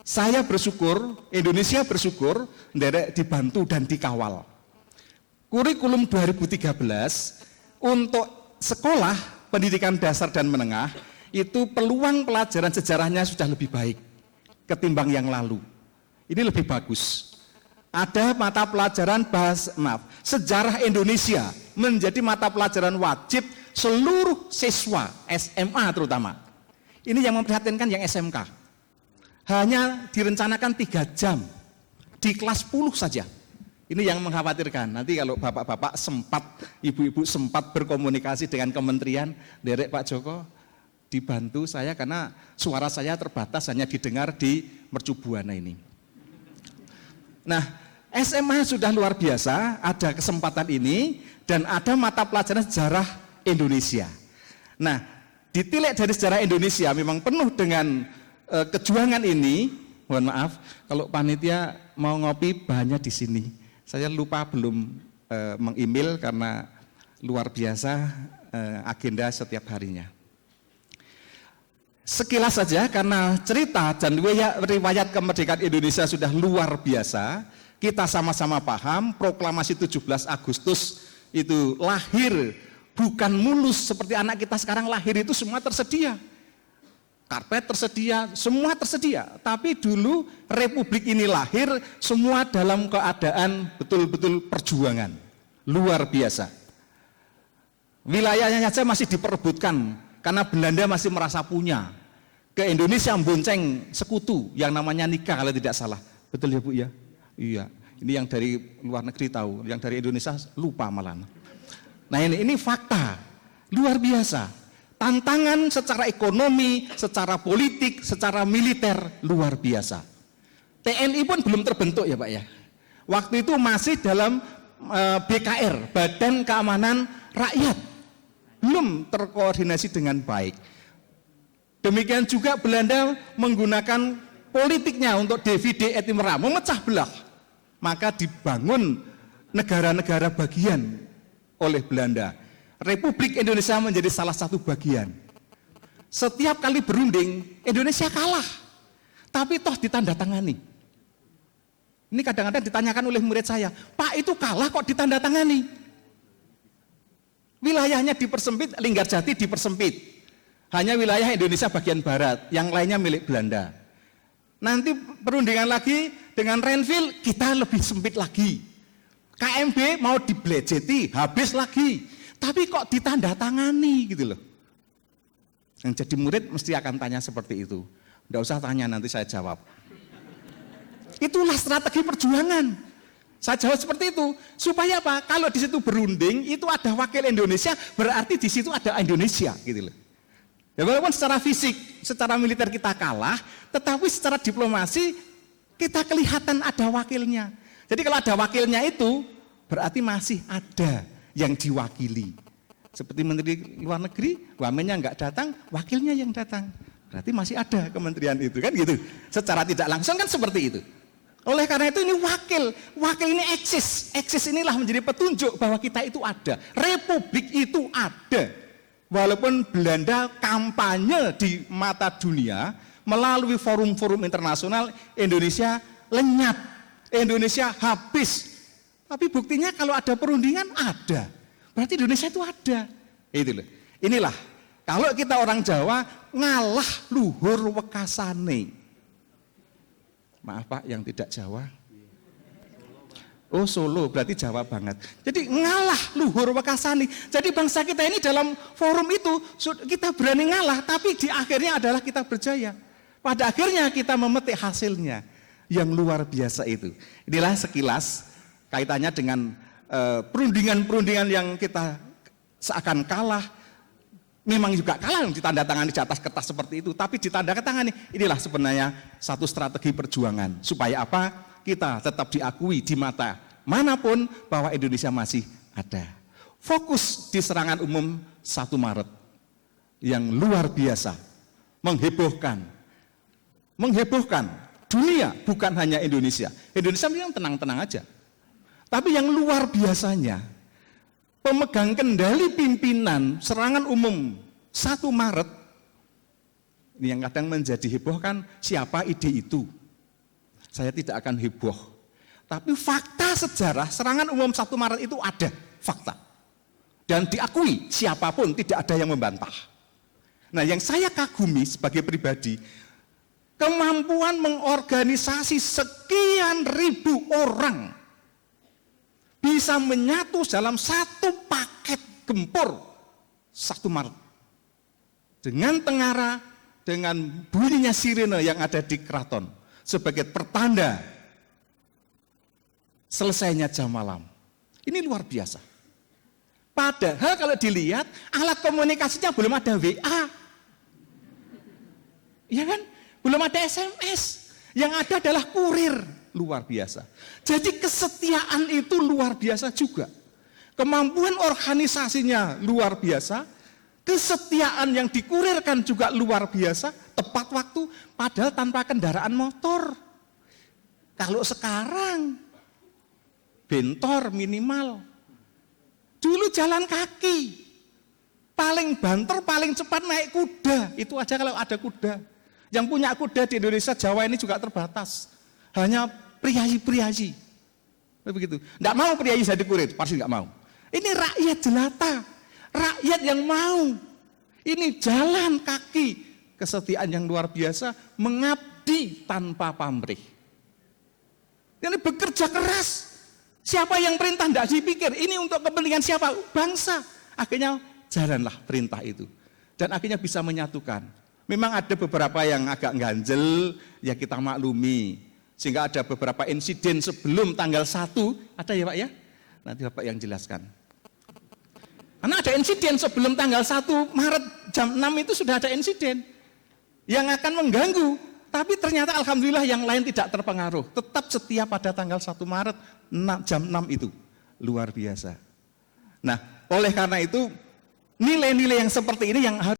Saya bersyukur, Indonesia bersyukur, nderek dibantu dan dikawal. Kurikulum 2013 untuk sekolah pendidikan dasar dan menengah itu peluang pelajaran sejarahnya sudah lebih baik ketimbang yang lalu. Ini lebih bagus. Ada mata pelajaran sejarah Indonesia menjadi mata pelajaran wajib seluruh siswa SMA terutama. Ini yang memprihatinkan yang SMK. Hanya direncanakan 3 jam di kelas 10 saja. Ini yang mengkhawatirkan. Nanti kalau bapak-bapak sempat, ibu-ibu sempat berkomunikasi dengan kementerian, derek Pak Joko, dibantu saya karena suara saya terbatas hanya didengar di Mercu Buana ini. Nah, SMA sudah luar biasa, ada kesempatan ini dan ada mata pelajaran sejarah Indonesia. Nah, ditilik dari sejarah Indonesia memang penuh dengan kejuangan ini. Mohon maaf, kalau panitia mau ngopi banyak di sini. Saya lupa belum meng-email karena luar biasa agenda setiap harinya. Sekilas saja karena cerita dan riwayat kemerdekaan Indonesia sudah luar biasa, kita sama-sama paham proklamasi 17 Agustus itu lahir bukan mulus seperti anak kita sekarang lahir itu semua tersedia. Karpet tersedia, semua tersedia. Tapi dulu Republik ini lahir semua dalam keadaan betul-betul perjuangan. Luar biasa. Wilayahnya saja masih diperebutkan karena Belanda masih merasa punya. Ke Indonesia membonceng sekutu yang namanya nikah kalau tidak salah. Betul ya Bu ya? Iya. Ini yang dari luar negeri tahu, yang dari Indonesia lupa malah. Nah ini fakta. Luar biasa. Tantangan secara ekonomi, secara politik, secara militer luar biasa. TNI pun belum terbentuk ya Pak ya. Waktu itu masih dalam BKR, Badan Keamanan Rakyat. Belum terkoordinasi dengan baik. Demikian juga Belanda menggunakan politiknya untuk divide et impera, memecah belah. Maka dibangun negara-negara bagian oleh Belanda. Republik Indonesia menjadi salah satu bagian. Setiap kali berunding, Indonesia kalah. Tapi toh ditandatangani. Ini kadang-kadang ditanyakan oleh murid saya, Pak itu kalah kok ditandatangani? Wilayahnya dipersempit, Linggarjati dipersempit. Hanya wilayah Indonesia bagian barat, yang lainnya milik Belanda. Nanti perundingan lagi dengan Renville, kita lebih sempit lagi. KMB mau dibelejeti, habis lagi. Tapi kok ditandatangani gitu loh. Yang jadi murid mesti akan tanya seperti itu. Nggak usah tanya, nanti saya jawab. Itulah strategi perjuangan. Saya jawab seperti itu. Supaya apa? Kalau di situ berunding, itu ada wakil Indonesia, berarti di situ ada Indonesia gitu loh. Ya walaupun secara fisik, secara militer kita kalah, tetapi secara diplomasi kita kelihatan ada wakilnya. Jadi kalau ada wakilnya itu, berarti masih ada yang diwakili. Seperti Menteri Luar Negeri, wamennya nggak datang, wakilnya yang datang. Berarti masih ada kementerian itu, kan gitu. Secara tidak langsung kan seperti itu. Oleh karena itu ini wakil ini eksis inilah menjadi petunjuk bahwa kita itu ada. Republik itu ada. Walaupun Belanda kampanye di mata dunia, melalui forum-forum internasional, Indonesia lenyap, Indonesia habis. Tapi buktinya kalau ada perundingan, ada. Berarti Indonesia itu ada. Itu loh. Inilah, kalau kita orang Jawa, ngalah luhur wekasane. Maaf Pak, yang tidak Jawa. Oh Solo, berarti Jawa banget. Jadi ngalah luhur wekasane. Jadi bangsa kita ini dalam forum itu, kita berani ngalah, tapi di akhirnya adalah kita berjaya. Pada akhirnya kita memetik hasilnya yang luar biasa itu. Inilah sekilas kaitannya dengan perundingan-perundingan yang kita seakan kalah. Memang juga kalah yang ditandatangani di atas kertas seperti itu, tapi ditandatangani. Inilah sebenarnya satu strategi perjuangan. Supaya apa? Kita tetap diakui di mata manapun bahwa Indonesia masih ada. Fokus di serangan umum 1 Maret yang luar biasa, menghebohkan dunia, bukan hanya Indonesia. Indonesia memang tenang-tenang aja. Tapi yang luar biasanya, pemegang kendali pimpinan serangan umum 1 Maret, ini yang kadang menjadi heboh kan, siapa ide itu? Saya tidak akan heboh. Tapi fakta sejarah serangan umum 1 Maret itu ada, fakta. Dan diakui siapapun, tidak ada yang membantah. Nah yang saya kagumi sebagai pribadi, kemampuan mengorganisasi sekian ribu orang bisa menyatu dalam satu paket gempur 1 Maret. Dengan tengara, dengan bunyinya sirene yang ada di keraton. Sebagai pertanda selesainya jam malam. Ini luar biasa. Padahal kalau dilihat alat komunikasinya belum ada WA. Ya kan? Belum ada SMS. Yang ada adalah kurir. Luar biasa. Jadi kesetiaan itu luar biasa juga. Kemampuan organisasinya luar biasa. Kesetiaan yang dikurirkan juga luar biasa. Tepat waktu, padahal tanpa kendaraan motor. Kalau sekarang, bentor minimal. Dulu jalan kaki. Paling banter, paling cepat naik kuda. Itu aja kalau ada kuda. Yang punya kuda di Indonesia, Jawa ini juga terbatas. Hanya priayi-priayi. Begitu. Enggak mau priayi jadi kurir, pasti enggak mau. Ini rakyat jelata. Rakyat yang mau. Ini jalan kaki. Kesetiaan yang luar biasa, mengabdi tanpa pamrih. Ini bekerja keras. Siapa yang perintah tidak dipikir, ini untuk kepentingan siapa? Bangsa. Akhirnya jalanlah perintah itu. Dan akhirnya bisa menyatukan. Memang ada beberapa yang agak ganjel, ya kita maklumi. Sehingga ada beberapa insiden sebelum tanggal 1, ada ya Pak ya? Nanti Bapak yang jelaskan. Karena ada insiden sebelum tanggal 1 Maret jam 6 itu sudah ada insiden. Yang akan mengganggu, tapi ternyata alhamdulillah yang lain tidak terpengaruh. Tetap setia pada tanggal 1 Maret jam 6 itu. Luar biasa. Nah, oleh karena itu nilai-nilai yang seperti ini yang harus